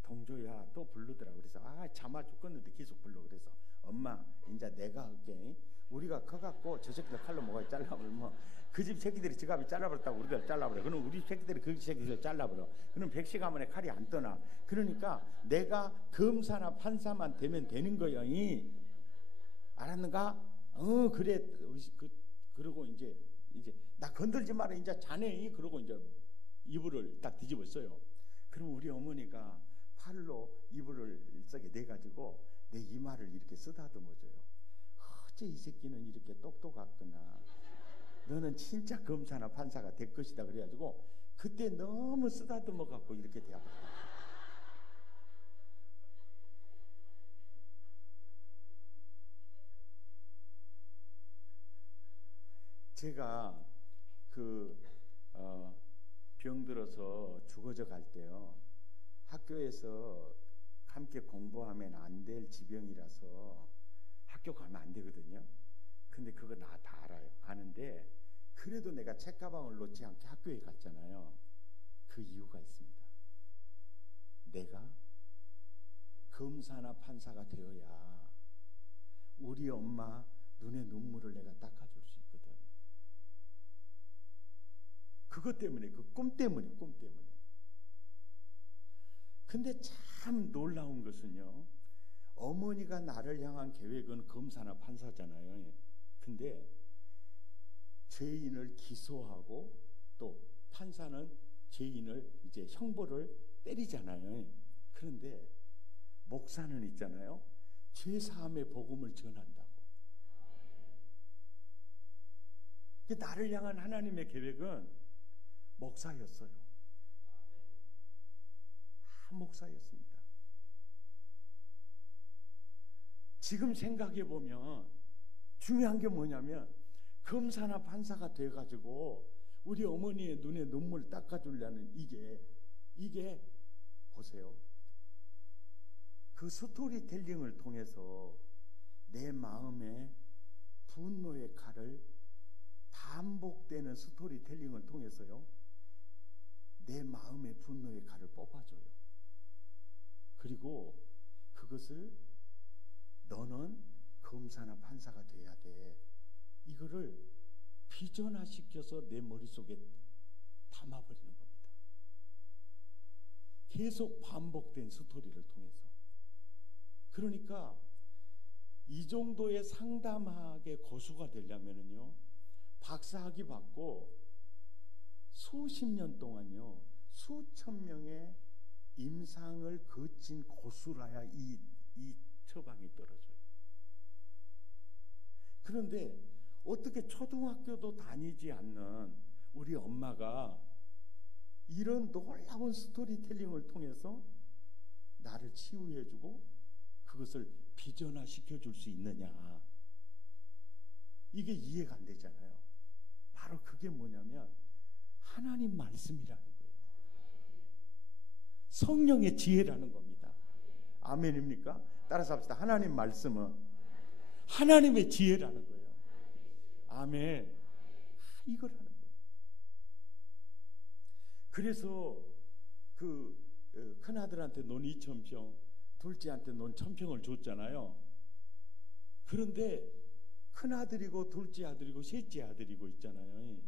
동조야 또 부르더라. 그래서 잠아 죽겠는데 계속 불러. 그래서 엄마 이제 내가 할게. 우리가 커갖고 저 새끼들 칼로 뭐가 잘라버리면 그 집 새끼들이 지갑이 잘라버렸다고 우리들 잘라버려. 그럼 우리 새끼들이 그 새끼들 잘라버려. 그럼 백시가문에 칼이 안 떠나. 그러니까 내가 검사나 판사만 되면 되는 거여이. 알았는가? 그래. 그러고 이제 나 건들지 마라. 이제 자네. 그러고 이제 이불을 딱 뒤집었어요. 그럼 우리 어머니가 팔로 이불을 썩게 내가지고 내 이마를 이렇게 쓰다듬어줘요. 어째 이 새끼는 이렇게 똑똑하구나. 너는 진짜 검사나 판사가 될 것이다. 그래가지고 그때 너무 쓰다듬어갖고 이렇게 되어버렸어요. 제가 병들어서 죽어져 갈 때요. 학교에서 함께 공부하면 안 될 지병이라서 학교 가면 안 되거든요. 근데 그거 나 다 알아요. 아는데 그래도 내가 책가방을 놓지 않게 학교에 갔잖아요. 그 이유가 있습니다. 내가 검사나 판사가 되어야 우리 엄마 눈의 눈물을 내가 닦아줄 수 있거든. 그것 때문에, 그 꿈 때문에. 근데 참 놀라운 것은요, 어머니가 나를 향한 계획은 검사나 판사잖아요. 근데 죄인을 기소하고 또 판사는 죄인을 이제 형벌을 때리잖아요. 그런데 목사는 있잖아요, 죄사함의 복음을 전한다고. 나를 향한 하나님의 계획은 목사였어요. 목사였습니다. 지금 생각해 보면 중요한 게 뭐냐면 검사나 판사가 돼가지고 우리 어머니의 눈에 눈물 닦아주려는 이게 보세요. 그 스토리텔링을 통해서 내 마음에 분노의 칼을 반복되는 스토리텔링을 통해서요, 내 마음의 분노의 칼을 뽑아줘요. 그리고 그것을 너는 검사나 판사가 돼야 돼, 이거를 비전화시켜서 내 머릿속에 담아버리는 겁니다. 계속 반복된 스토리를 통해서. 그러니까 이 정도의 상담학의 고수가 되려면은요, 박사학위 받고 수십 년 동안요, 수천 명의 임상을 거친 고수라야 이 처방이 떨어져요. 그런데 어떻게 초등학교도 다니지 않는 우리 엄마가 이런 놀라운 스토리텔링을 통해서 나를 치유해주고 그것을 비전화시켜 줄 수 있느냐, 이게 이해가 안 되잖아요. 바로 그게 뭐냐면 하나님 말씀이라는 거예요. 성령의 지혜라는 겁니다. 아멘입니까? 따라서 합시다. 하나님 말씀은 하나님의 지혜라는 거예요. 아멘. 이거라는 거예요. 그래서 그 큰아들한테 논 2,000평, 둘째한테 논 1,000평을 줬잖아요. 그런데 큰아들이고 둘째 아들이고 셋째 아들이고 있잖아요.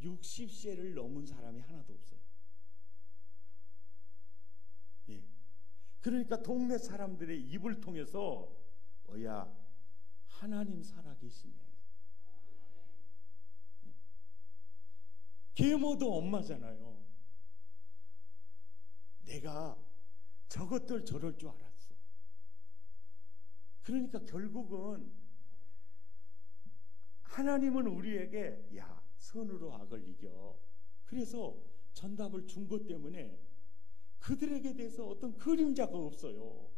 60세를 넘은 사람이 하나도 없어요. 예. 그러니까 동네 사람들의 입을 통해서 어야 하나님 살아계시네. 예. 계모도 엄마잖아요. 내가 저것들 저럴 줄 알았어. 그러니까 결국은 하나님은 우리에게 야, 선으로 악을 이겨. 그래서 전답을 준 것 때문에 그들에게 대해서 어떤 그림자가 없어요.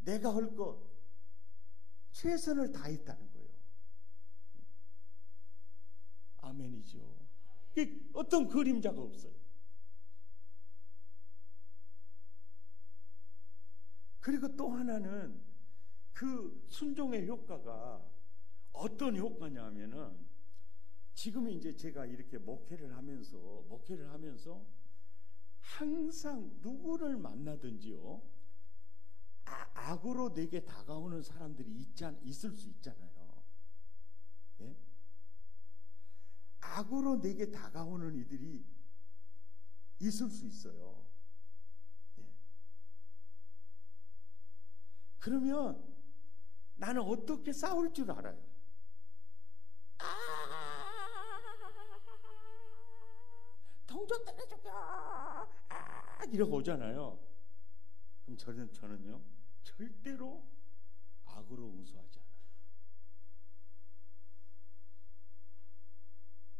내가 할 것 최선을 다했다는 거예요. 아멘이죠. 어떤 그림자가 없어요. 그리고 또 하나는 그 순종의 효과가 어떤 효과냐 하면은, 지금 이제 제가 이렇게 목회를 하면서 항상 누구를 만나든지요, 악으로 내게 다가오는 사람들이 있을 수 있잖아요. 예? 악으로 내게 다가오는 이들이 있을 수 있어요. 예. 그러면 나는 어떻게 싸울 줄 알아요. 동정 때려줄게 이러고 오잖아요. 그럼 저는요 절대로 악으로 응수하지 않아요.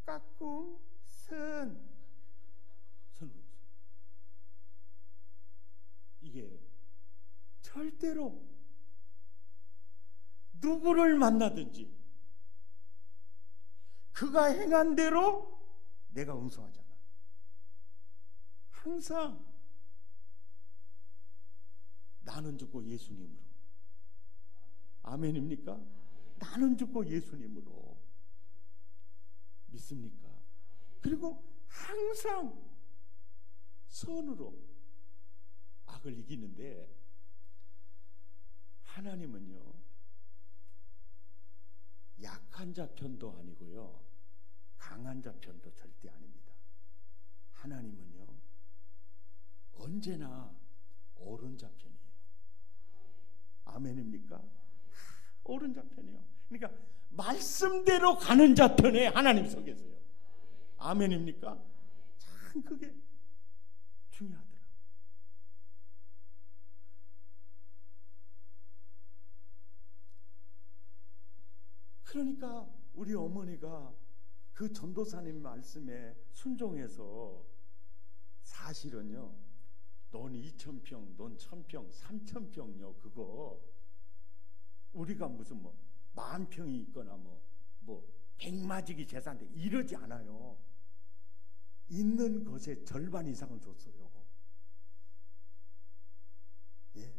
까꿍 선으로 응수해요. 이게 절대로 누구를 만나든지 그가 행한 대로 내가 응수하지 않아요. 항상 나는 죽고 예수님으로. 아멘입니까? 나는 죽고 예수님으로. 믿습니까? 그리고 항상 선으로 악을 이기는데, 하나님은요 약한 자 편도 아니고요 강한 자 편도 절대 아닙니다. 하나님은요 언제나 옳은 자 편이에요. 아멘입니까? 옳은 자 편이에요. 그러니까 말씀대로 가는 자 편에 하나님 서 계세요. 아멘입니까? 참 그게 중요하더라고요. 그러니까 우리 어머니가 그 전도사님 말씀에 순종해서 사실은요, 논 2,000평, 논 1,000평, 3,000평요, 그거 우리가 무슨 뭐 10,000평이 있거나 뭐 100마지기 재산대 이러지 않아요. 있는 것의 절반 이상을 줬어요. 예.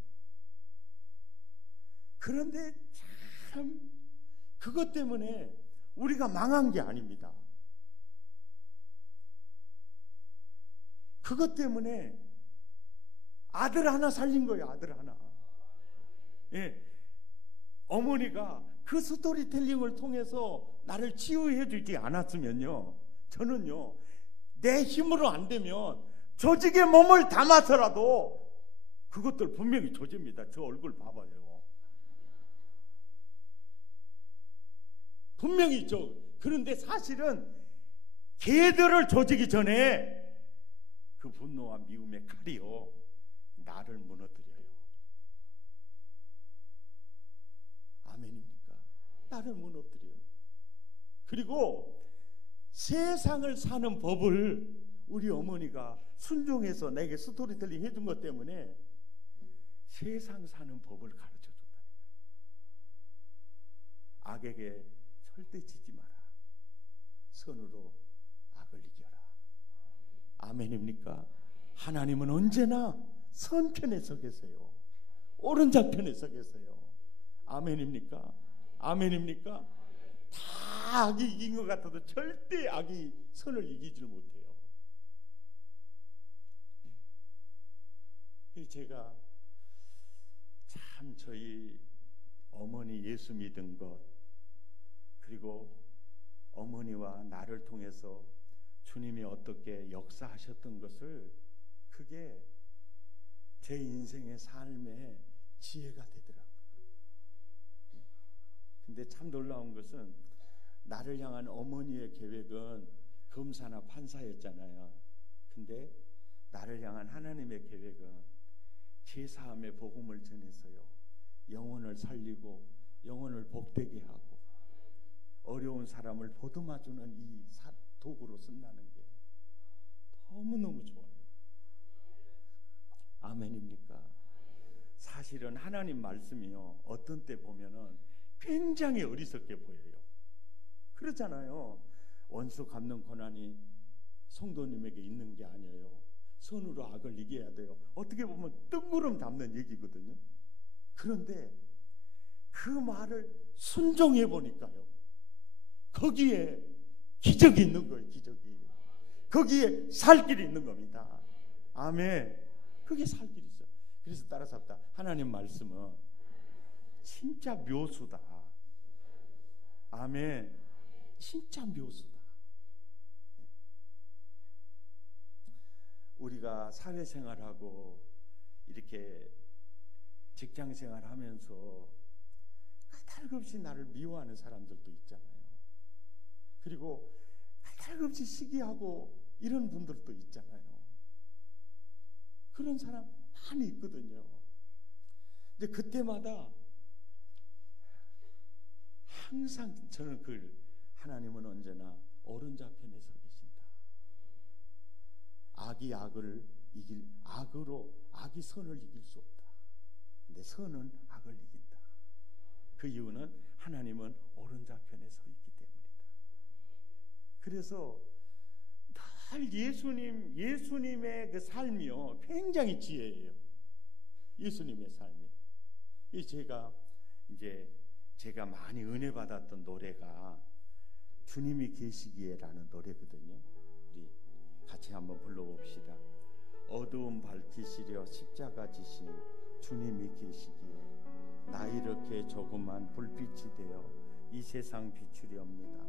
그런데 참 그것 때문에 우리가 망한 게 아닙니다. 그것 때문에 아들 하나 살린 거예요. 아들 하나. 예. 어머니가 그 스토리텔링을 통해서 나를 치유해 주지 않았으면요, 저는요, 내 힘으로 안 되면 조직의 몸을 담아서라도 그것들 분명히 조집니다. 저 얼굴 봐봐요. 분명히 그런데 사실은 개들을 조지기 전에 그 분노와 미움의 칼이요, 나를 무너뜨려요. 아멘입니까? 나를 무너뜨려요. 그리고 세상을 사는 법을 우리 어머니가 순종해서 내게 스토리텔링 해준 것 때문에 세상 사는 법을 가르쳐 줬다는 거예요. 악에게 절대 지지 마라. 선으로 악을 이겨라. 아멘입니까? 하나님은 언제나 선 편에 서 계세요. 오른쪽 편에 서 계세요. 아멘입니까? 아멘입니까? 다 악이 이긴 것 같아도 절대 악이 선을 이기지를 못해요. 제가 참 저희 어머니 예수 믿은 것, 그리고 어머니와 나를 통해서 주님이 어떻게 역사하셨던 것을, 그게 제 인생의 삶의 지혜가 되더라고요. 근데 참 놀라운 것은 나를 향한 어머니의 계획은 검사나 판사였잖아요. 근데 나를 향한 하나님의 계획은 제사함의 복음을 전해서요, 영혼을 살리고 영혼을 복되게 하고 어려운 사람을 보듬어주는 이 도구로 쓴다는 게 너무너무 좋아요. 아멘입니까? 사실은 하나님 말씀이요, 어떤 때 보면은 굉장히 어리석게 보여요. 그렇잖아요. 원수 갚는 권한이 성도님에게 있는 게 아니에요. 선으로 악을 이겨야 돼요. 어떻게 보면 뜬구름 잡는 얘기거든요. 그런데 그 말을 순종해 보니까요, 거기에 기적이 있는 거예요. 기적이. 거기에 살 길이 있는 겁니다. 아멘. 그게 살 길이 있어요. 그래서 따라서 하나님 말씀은 진짜 묘수다. 아멘. 진짜 묘수다. 우리가 사회생활하고 이렇게 직장생활하면서 까닭없이 나를 미워하는 사람들도 있잖아요. 그리고 까닭없이 시기하고 이런 분들도 있잖아요. 그런 사람 많이 있거든요. 근데 그때마다 항상 저는 하나님은 언제나 오른쪽 편에 서 계신다. 악이 악을 악이 선을 이길 수 없다. 근데 선은 악을 이긴다. 그 이유는 하나님은 오른쪽 편에 서 있기 때문이다. 그래서 늘 예수님의 그 삶이요, 굉장히 지혜예요. 예수님의 삶이. 제가 많이 은혜 받았던 노래가 주님이 계시기에라는 노래거든요. 우리 같이 한번 불러봅시다. 어두움 밝히시려 십자가 지신 주님이 계시기에 나 이렇게 조그만 불빛이 되어 이 세상 비추렵니다.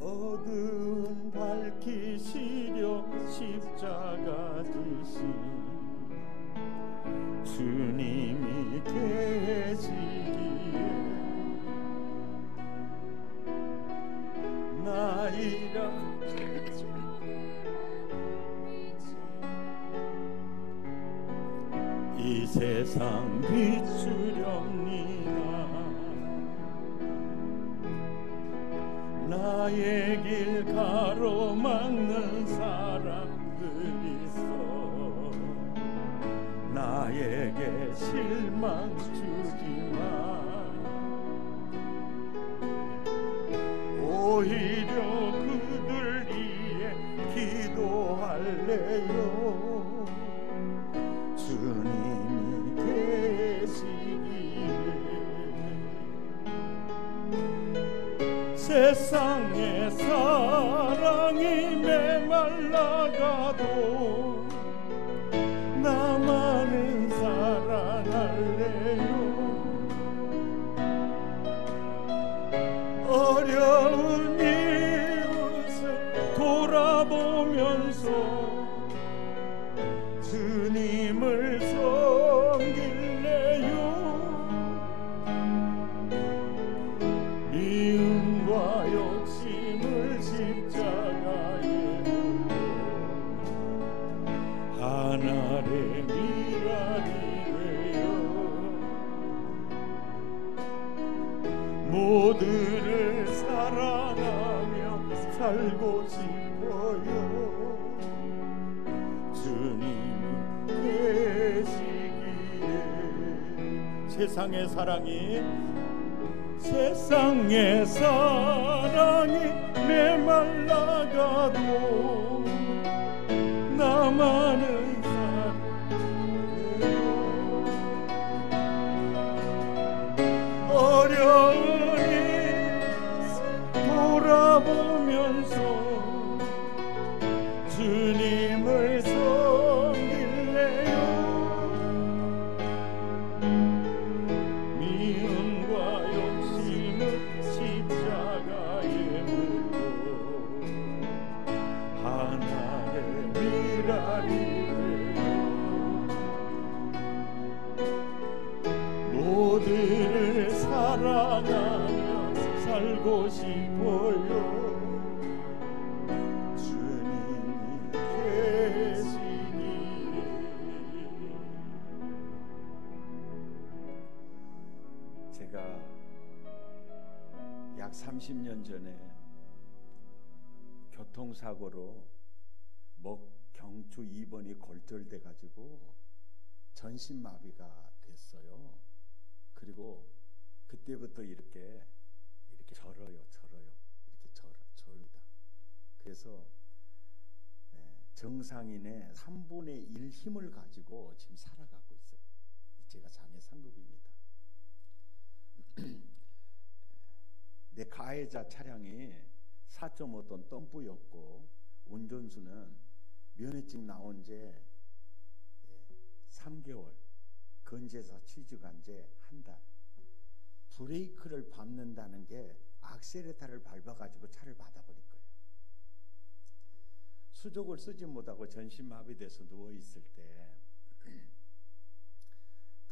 어두움 밝히시려 십자가 지신 주님이 계시기에 나 이렇게 이 세상 비추렵니다. 나의 길 가로막는 사람들이 있어. 나에게 실망 주지마. 오히려 그들 위해 기도할래요. 주님이 계시기에. 세상의 사랑이 메말라가도 나만은 사랑할래요. 어려운 이웃을 돌아보면서 주님을 섬길래요. 미움과 욕심을 십자가에 묻고 하늘의 미랄이 되어 모두를 사랑하며 살고 싶어요. 주님이 계시기에. 세상의 사랑이 메말라가도 나만은 사랑해요. 어려운 일 돌아보면서 주님을 섬길래요. 미움과 욕심을 십자가에 묻고 하나의 미랄이 되어 모두를 사랑하며 살고 싶어요. 주님이 계시기에. 제가 약 30년 전에 교통사고로 목 경추 2번이 골절돼 가지고 전신마비가 됐어요. 그리고 그때부터 이렇게 절어요. 이렇게 절입니다. 그래서 정상인의 3분의 1 힘을 가지고 지금 살아가고 있어요. 제가 장애 상급입니다. 내 가해자 차량이 4.5톤 덤프였고 운전수는 면허증 나온 지 3개월, 건재사 취직한 지 한 달. 브레이크를 밟는다는 게 악셀레타를 밟아가지고 차를 받아버린 거예요. 수족을 쓰지 못하고 전신마비돼서 누워있을 때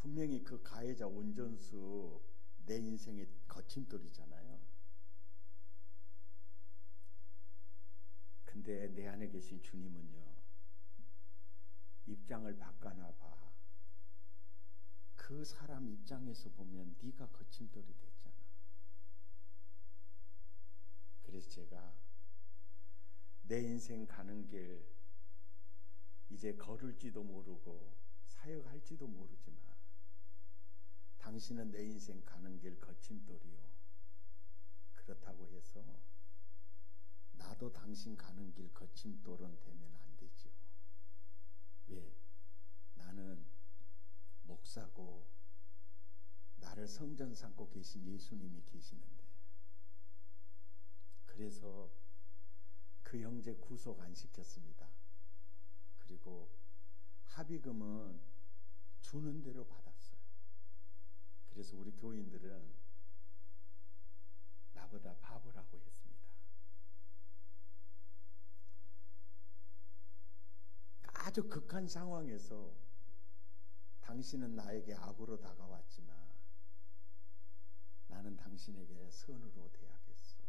분명히 그 가해자 운전수 내 인생의 거침돌이잖아요. 근데 내 안에 계신 주님은요, 입장을 바꿔나 봐. 그 사람 입장에서 보면 네가 거침돌이 됐잖아. 그래서 제가 내 인생 가는 길 이제 걸을지도 모르고 사역할지도 모르지만 당신은 내 인생 가는 길 거침돌이요. 그렇다고 해서 나도 당신 가는 길 거침돌은 되면 안 되지요. 왜? 나는 목사고 나를 성전 삼고 계신 예수님이 계시는데. 그래서 그 형제 구속 안 시켰습니다. 그리고 합의금은 주는 대로 받았어요. 그래서 우리 교인들은 나보다 바보라고 했습니다. 아주 극한 상황에서 당신은 나에게 악으로 다가왔지만 나는 당신에게 선으로 대하겠어.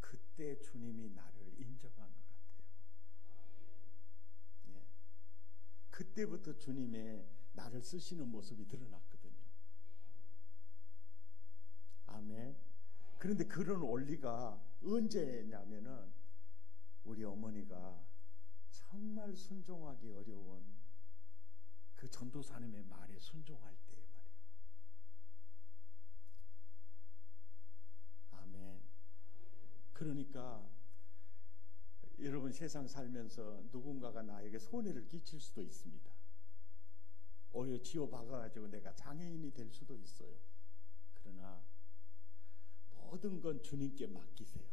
그때 주님이 나를 인정한 것 같아요. 예. 그때부터 주님의 나를 쓰시는 모습이 드러났거든요. 아멘. 그런데 그런 원리가 언제냐면은 우리 어머니가 정말 순종하기 어려운 그 전도사님의 말에 순종할 때 말이에요. 아멘. 그러니까 여러분 세상 살면서 누군가가 나에게 손해를 끼칠 수도 있습니다. 오히려 지어박아가지고 내가 장애인이 될 수도 있어요. 그러나 모든 건 주님께 맡기세요.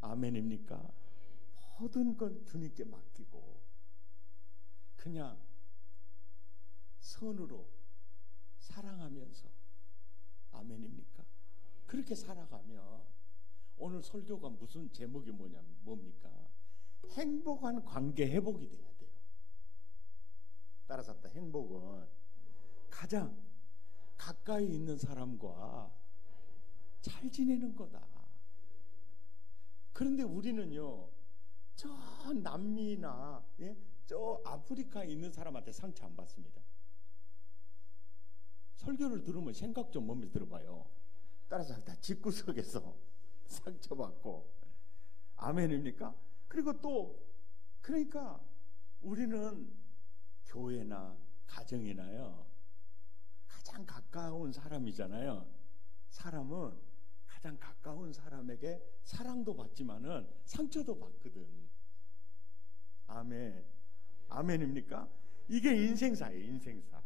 아멘입니까? 모든 건 주님께 맡기고 그냥 선으로 사랑하면서, 아멘입니까? 그렇게 살아가면 오늘 설교가 무슨 제목이 뭡니까? 행복한 관계 회복이 돼야 돼요. 따라서 행복은 가장 가까이 있는 사람과 잘 지내는 거다. 그런데 우리는요, 저 남미나 저 아프리카에 있는 사람한테 상처 안 받습니다. 설교를 들으면 생각 좀 몸에 들어봐요. 따라서 다 집구석에서 상처받고, 아멘입니까? 그리고 또 그러니까 우리는 교회나 가정이나요, 가장 가까운 사람이잖아요. 사람은 가장 가까운 사람에게 사랑도 받지만은 상처도 받거든. 아멘. 아멘입니까? 이게 인생사예요, 인생사.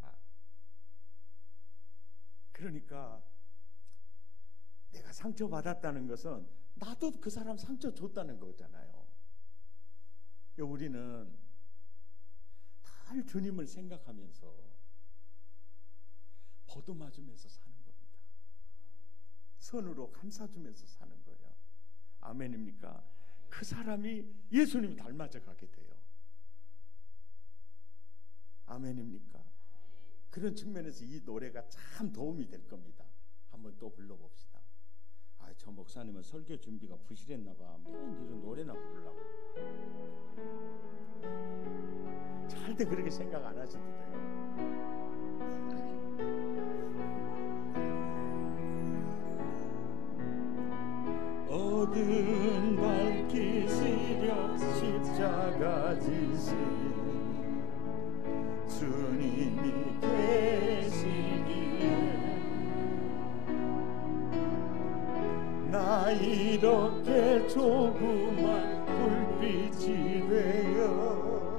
그러니까 내가 상처받았다는 것은 나도 그 사람 상처 줬다는 거잖아요. 우리는 늘 주님을 생각하면서 보듬어주면서 사는 겁니다. 선으로 감싸주면서 사는 거예요. 아멘입니까? 그 사람이 예수님 닮아져 가게 돼요. 아멘입니까? 그런 측면에서 이 노래가 참 도움이 될 겁니다. 한번 또 불러봅시다. 아, 저 목사님은 설교 준비가 부실했나 봐. 맨 이런 노래나 부르려고. 절대 그렇게 생각 안 하셔도 돼요. 어두운 밝히시려 십자가 지신 주님이 계시기에 나 이렇게 조그만 불빛이 되어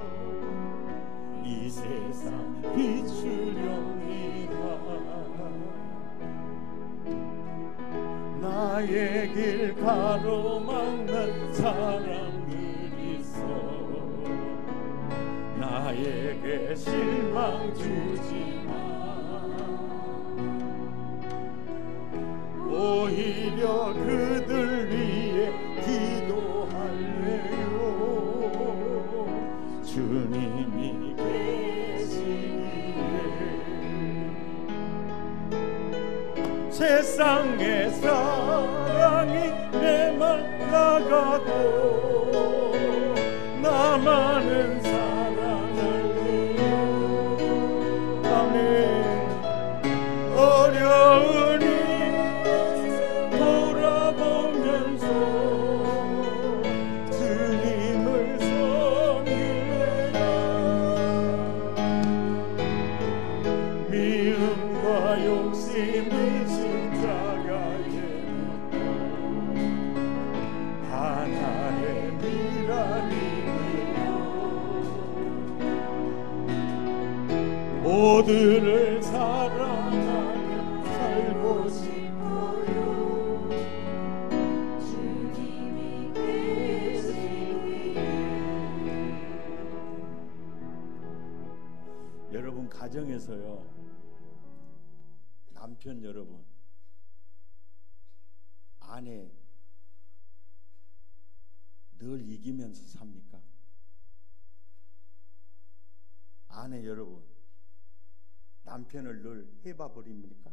이 세상 비추려니와 나의 길 가로막는 사람들이 있어 나에게 실망 주지마. 오히려 그들 위해 기도할래요. 주님이 계시기에 세상의 사랑이 메말라가도 나만은 사랑할래요. 아멘. 어려운 일 돌아보면서 주님을 섬기래요. 미움과 욕심을 십자가에 하나의 미랄이며 모두를 사랑하며 살고 싶어요. 주님이 계시기에. 여러분 가정에서요, 남편 여러분, 아내 늘 이기면서 삽니까? 아내 여러분, 남편을 늘 해봐버립니까?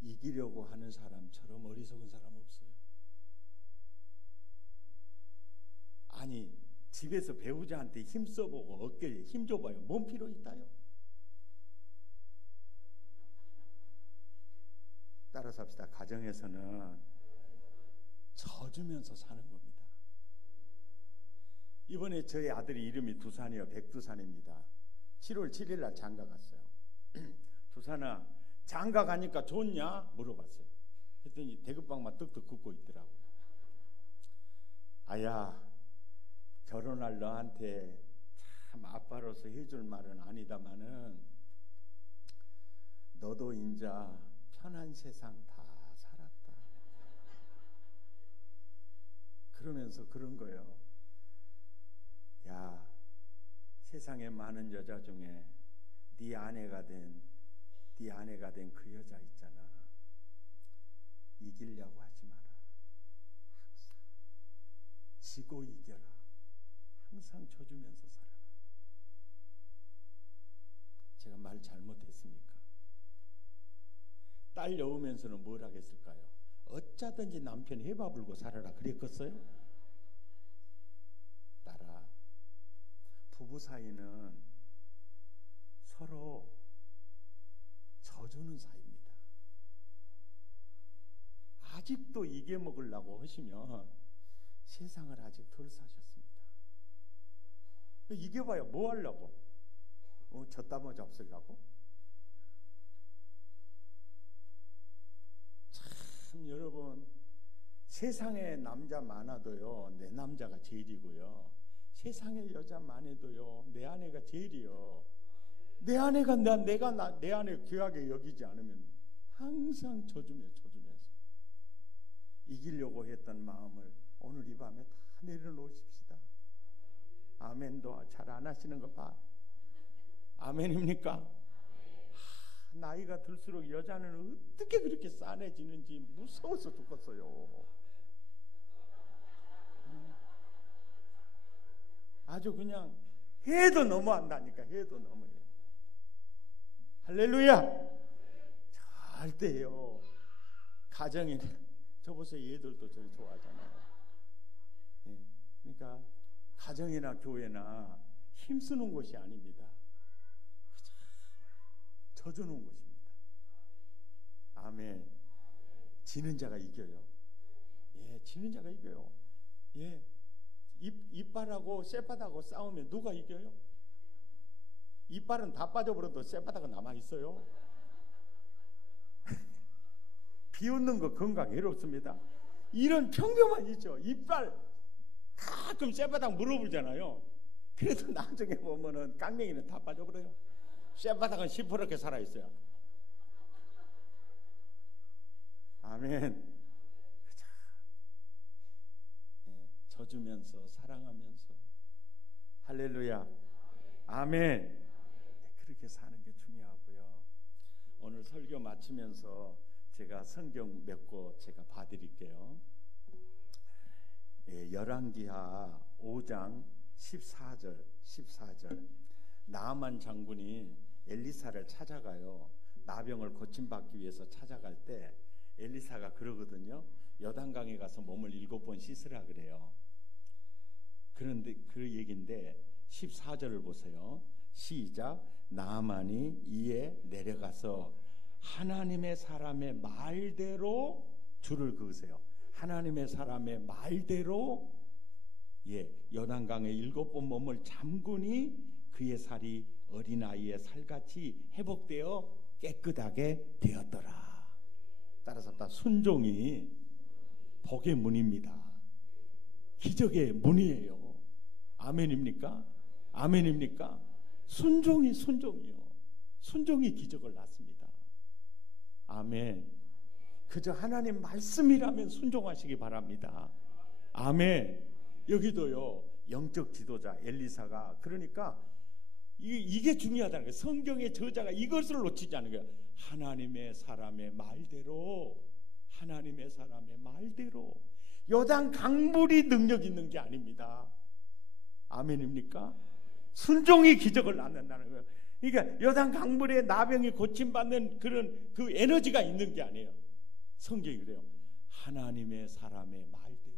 이기려고 하는 사람처럼 어리석은 사람 없어요. 아니, 집에서 배우자한테 힘써보고 어깨에 힘 줘봐요. 뭔 필요 있다요? 따라서 합시다. 가정에서는 져주면서 사는 겁니다. 이번에 저희 아들이 이름이 두산이요. 백두산입니다. 7월 7일 날 장가 갔어요. 두산아, 장가 가니까 좋냐? 물어봤어요. 그랬더니 대급방만 떡떡 굽고 있더라고요. 아야, 결혼할 너한테 참 아빠로서 해줄 말은 아니다마는 너도 인자 편한 세상 다 살았다. 그러면서 그런 거예요. 야, 세상에 많은 여자 중에 네 아내가 된 그 여자 있잖아. 이기려고 하지 마라. 항상 지고 이겨라. 항상 져주면서 살아라. 제가 말 잘못했습니까? 딸 여우면서는 뭘 하겠을까요? 어쩌든지 남편 해봐 불고 살아라 그랬겠어요? 딸아, 부부 사이는 서로 져주는 사이입니다. 아직도 이겨 먹으려고 하시면 세상을 아직 덜 사셨습니다. 이겨봐야 뭐 하려고? 졌다뭐 잡으려고? 참 여러분, 세상에 남자 많아도요 내 남자가 제일이고요, 세상에 여자 많아도요 내 아내가 제일이요. 내 아내가 내 아내 귀하게 여기지 않으면 항상 져주면서 이기려고 했던 마음을 오늘 이 밤에 다 내려놓으십시다. 아멘도 잘 안 하시는 거 봐. 아멘입니까? 나이가 들수록 여자는 어떻게 그렇게 싸해지는지 무서워서 죽겠어요. 아주 그냥 해도 너무한다니까. 해도 너무해. 할렐루야. 절대요. 가정에 저 보세요. 얘들도 저를 좋아하잖아요. 예. 그러니까 가정이나 교회나 힘쓰는 곳이 아닙니다. 져주는 곳입니다. 아멘. 지는 자가 이겨요. 예, 지는 자가 이겨요. 예, 이빨하고 쌔바닥하고 싸우면 누가 이겨요? 이빨은 다 빠져버려도 쌔바닥은 남아 있어요. 비웃는 거 건강 해롭습니다. 이런 평균만 있죠. 이빨 가끔 쌔바닥 물어보잖아요. 그래도 나중에 보면은 깡맹이는 다 빠져버려요. 쌔바닥은 시퍼렇게 살아있어요. 아멘. 예, 져주면서 사랑하면서 할렐루야. 아멘. 네, 그렇게 사는 게 중요하고요. 오늘 설교 마치면서 제가 성경 몇 곳 제가 봐드릴게요. 예, 열왕기하 5장 14절 나아만 장군이 엘리사를 찾아가요. 나병을 고침받기 위해서 찾아갈 때 엘리사가 그러거든요. 요단강에 가서 몸을 7번 씻으라 그래요. 그런데 그 얘기인데 14절을 보세요. 시작. 나아만이 이에 내려가서 하나님의 사람의 말대로 줄을 그으세요. 하나님의 사람의 말대로 요단강에 7번 몸을 잠그니 그의 살이 어린아이의 살같이 회복되어 깨끗하게 되었더라. 따라서 순종이 복의 문입니다. 기적의 문이에요. 아멘입니까? 아멘입니까? 순종이요. 순종이 기적을 낳습니다. 아멘. 그저 하나님 말씀이라면 순종하시기 바랍니다. 아멘. 여기도요 영적 지도자 엘리사가 그러니까 이게 중요하다는 거예요. 성경의 저자가 이것을 놓치지 않는 거예요. 하나님의 사람의 말대로 요단 강물이 능력 있는 게 아닙니다. 아멘입니까? 순종이 기적을 낳는다는 거예요. 그러니까 요단 강물에 나병이 고침받는 그런 그 에너지가 있는 게 아니에요. 성경이 그래요. 하나님의 사람의 말대로.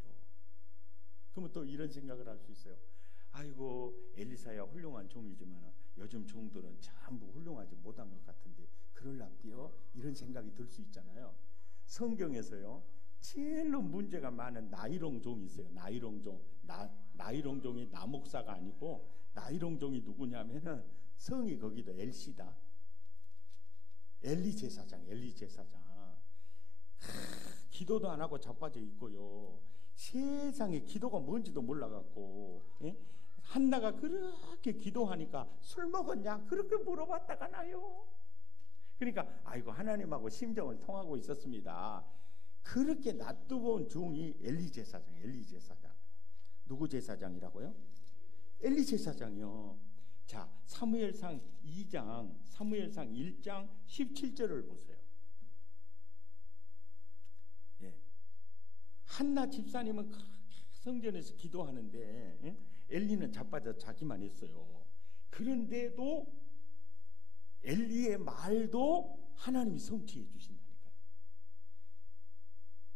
그러면 또 이런 생각을 할 수 있어요. 아이고 엘리사야 훌륭한 종이지만 요즘 종들은 전부 훌륭하지 못한 것 같은데 그럴랍디요? 이런 생각이 들 수 있잖아요. 성경에서요 제일로 문제가 많은 나이롱종이 있어요. 나이롱종. 나이롱종이 나목사가 아니고 나이롱종이 누구냐면은 성이 거기도 엘시다. 엘리 제사장. 기도도 안 하고 자빠져 있고요. 세상에 기도가 뭔지도 몰라갖고, 예? 한나가 그렇게 기도하니까 술 먹었냐? 그렇게 물어봤다가 나요. 그러니까 아이고 하나님하고 심정을 통하고 있었습니다. 그렇게 놔두고 온 종이 엘리 제사장. 누구 제사장이라고요? 엘리 제사장이요. 자, 사무엘상 1장 17절을 보세요. 예. 한나 집사님은 성전에서 기도하는데, 예? 엘리는 자빠져 자기만 했어요. 그런데도 엘리의 말도 하나님이 성취해 주신다니까요.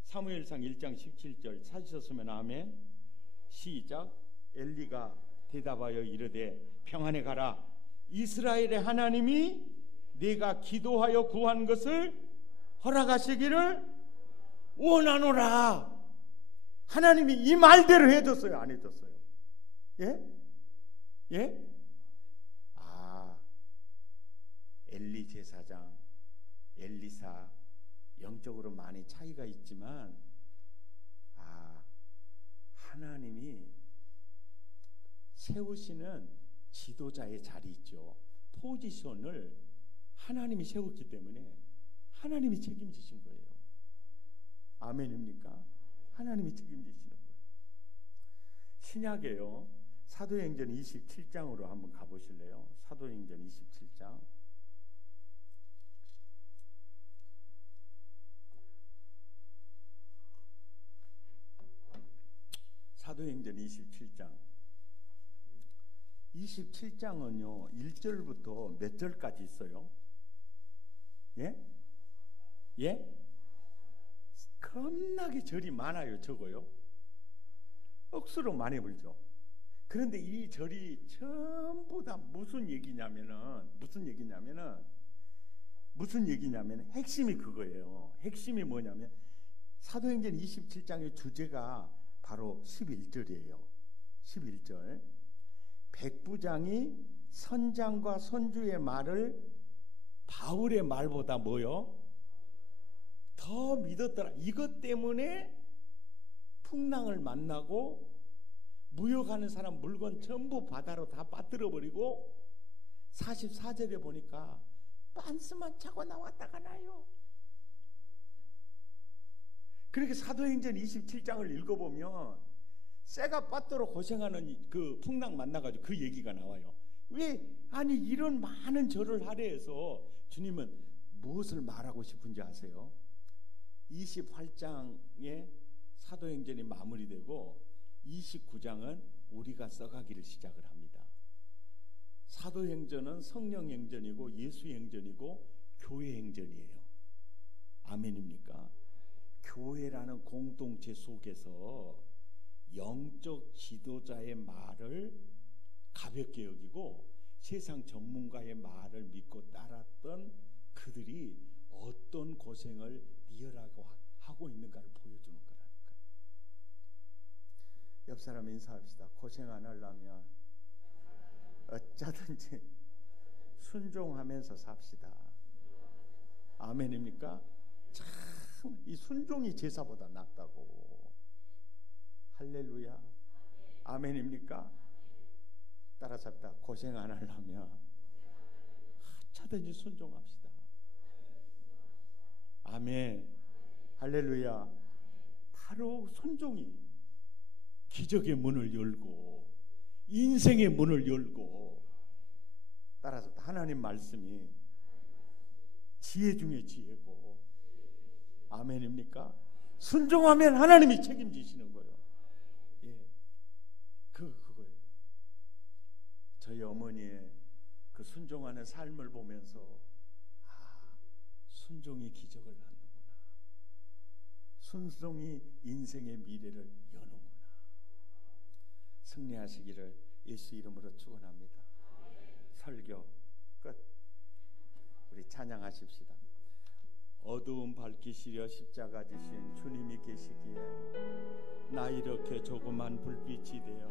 사무엘상 1장 17절 찾으셨으면 아멘. 시작. 엘리가 대답하여 이르되 평안에 가라. 이스라엘의 하나님이 네가 기도하여 구한 것을 허락하시기를 원하노라. 하나님이 이 말대로 해줬어요, 안 해줬어요? 예? 엘리 제사장, 엘리사 영적으로 많이 차이가 있지만 하나님이 세우시는 지도자의 자리 있죠. 포지션을 하나님이 세웠기 때문에 하나님이 책임지신 거예요. 아멘입니까? 하나님이 책임지시는 거예요. 신약에요. 사도행전 27장으로 한번 가보실래요? 사도행전 27장. 사도행전 27장은요 1절부터 몇 절까지 있어요? 예? 겁나게 절이 많아요. 적어요. 억수로 많이 불죠. 그런데 이 절이 전부 다 무슨 얘기냐면은 핵심이 그거예요. 핵심이 뭐냐면 사도행전 27장의 주제가 바로 11절이에요. 11절. 백부장이 선장과 선주의 말을 바울의 말보다 뭐요? 더 믿었더라. 이것 때문에 풍랑을 만나고 무역하는 사람 물건 전부 바다로 다 빠뜨려버리고 44절에 보니까 빤스만 차고 나왔다가 나요. 그렇게 사도행전 27장을 읽어보면 쇠가 빠뜨려 고생하는 그 풍랑 만나가지고 그 얘기가 나와요. 아니 이런 많은 절을 하려 해서 주님은 무엇을 말하고 싶은지 아세요? 28장에 사도행전이 마무리되고 29장은 우리가 써가기를 시작을 합니다. 사도행전은 성령행전이고 예수행전이고 교회행전이에요. 아멘입니까? 교회라는 공동체 속에서 영적 지도자의 말을 가볍게 여기고 세상 전문가의 말을 믿고 따랐던 그들이 어떤 고생을 리얼하게 하고 있는가를 보여주는 거라니까요. 옆 사람 인사합시다. 고생 안 하려면 어쩌든지 순종하면서 삽시다. 아멘입니까? 참 이 순종이 제사보다 낫다고. 할렐루야. 아멘입니까? 따라서 합시다. 고생 안 하려면 어쩌든지 순종합시다. 아멘. 할렐루야. 바로 순종이 기적의 문을 열고 인생의 문을 열고, 따라서 하나님 말씀이 지혜 중에 지혜고. 아멘입니까? 순종하면 하나님이 책임지시는 거예요. 예, 그거예요. 저희 어머니의 그 순종하는 삶을 보면서 순종이 기적을 낳는구나. 순종이 인생의 미래를 여는구나. 승리하시기를 예수 이름으로 축원합니다. 설교 끝. 우리 찬양하십시다. 어두움 밝히시려 십자가 지신 주님이 계시기에 나 이렇게 조그만 불빛이 되어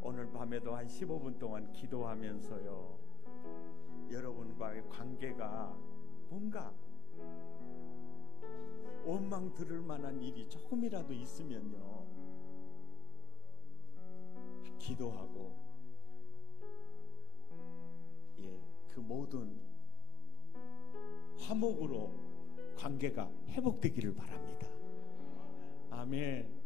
오늘 밤에도 한 15분 동안 기도하면서요, 여러분과의 관계가 뭔가 원망 들을 만한 일이 조금이라도 있으면요, 기도하고 그 모든 화목으로 관계가 회복되기를 바랍니다. 아멘.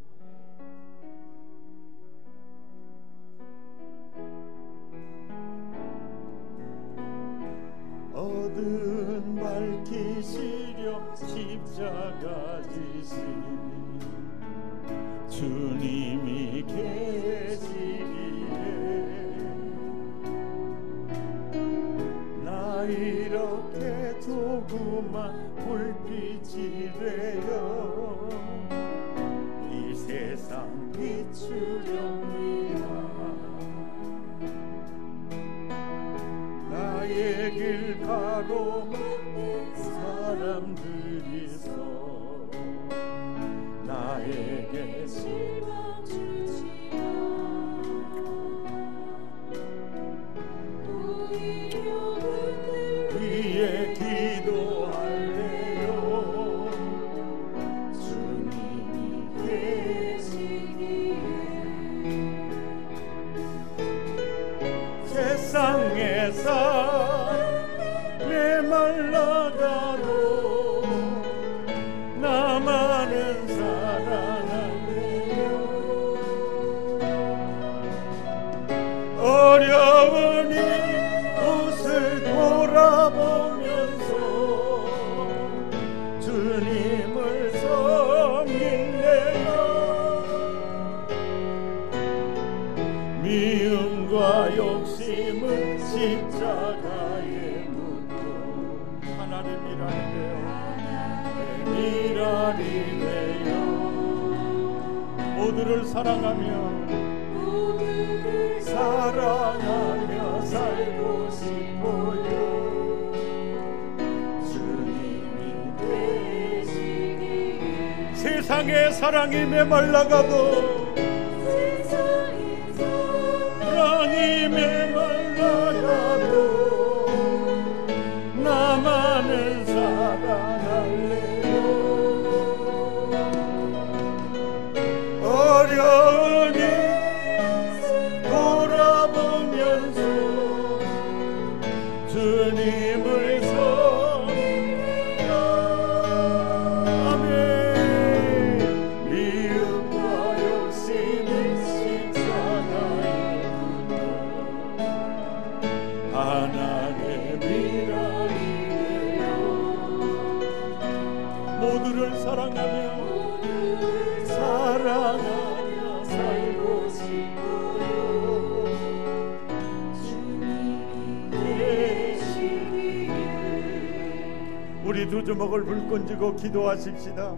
어두운 밝히시려 십자가 지신 주님이 계시기에 나 이렇게 조그만 불빛이 되어 이 세상 비추렵니다. 나의 길 가로막는 사람들이서 나에게 실망 주지마. 오히려 그들 위해 기도할래요. 주님이 계시기에 세상에서 메말라가도 나만은 사랑할래요. 어려운 이곳을 돌아보면서 주님을 섬길래요. 미움과 욕심은 십자가에 묻고 하나님이라는데요, 하나님이라는데요, 모두를 사랑하며 살고 싶어요. 주님이 계시기에 세상의 사랑이 메말라가도 사랑이 메말라가도 나만은 사랑할래요. 어려운 일 돌아보면서 주님을 섬기라. 아멘. 미움과 욕심은 십자가에 하나님이라니요. 모두를 사랑하며 살고 싶어요. 주님이 계시기에 우리 두 주먹을 불끈 쥐고 기도하십시다.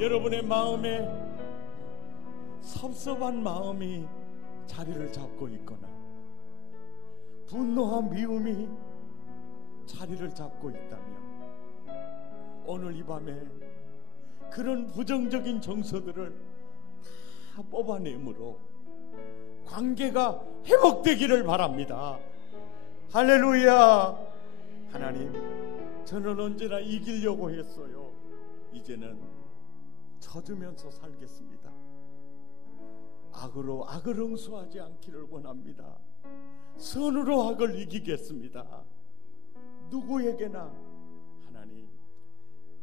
여러분의 마음에 섭섭한 마음이 자리를 잡고 있거나 분노와 미움이 자리를 잡고 있다면 오늘 이 밤에 그런 부정적인 정서들을 다 뽑아내므로 관계가 회복되기를 바랍니다. 할렐루야. 하나님, 저는 언제나 이기려고 했어요. 이제는 져주면서 살겠습니다. 악으로 악을 응수하지 않기를 원합니다. 선으로 악을 이기겠습니다. 누구에게나 하나님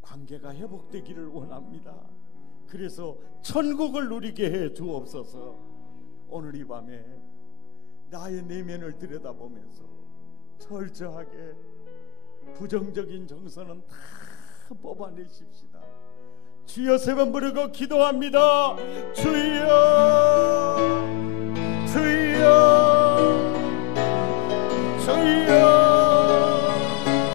관계가 회복되기를 원합니다. 그래서 천국을 누리게 해 주옵소서. 오늘 이 밤에 나의 내면을 들여다보면서 철저하게 부정적인 정서는 다 뽑아내십시다. 주여 세 번 부르고 기도합니다. 주여.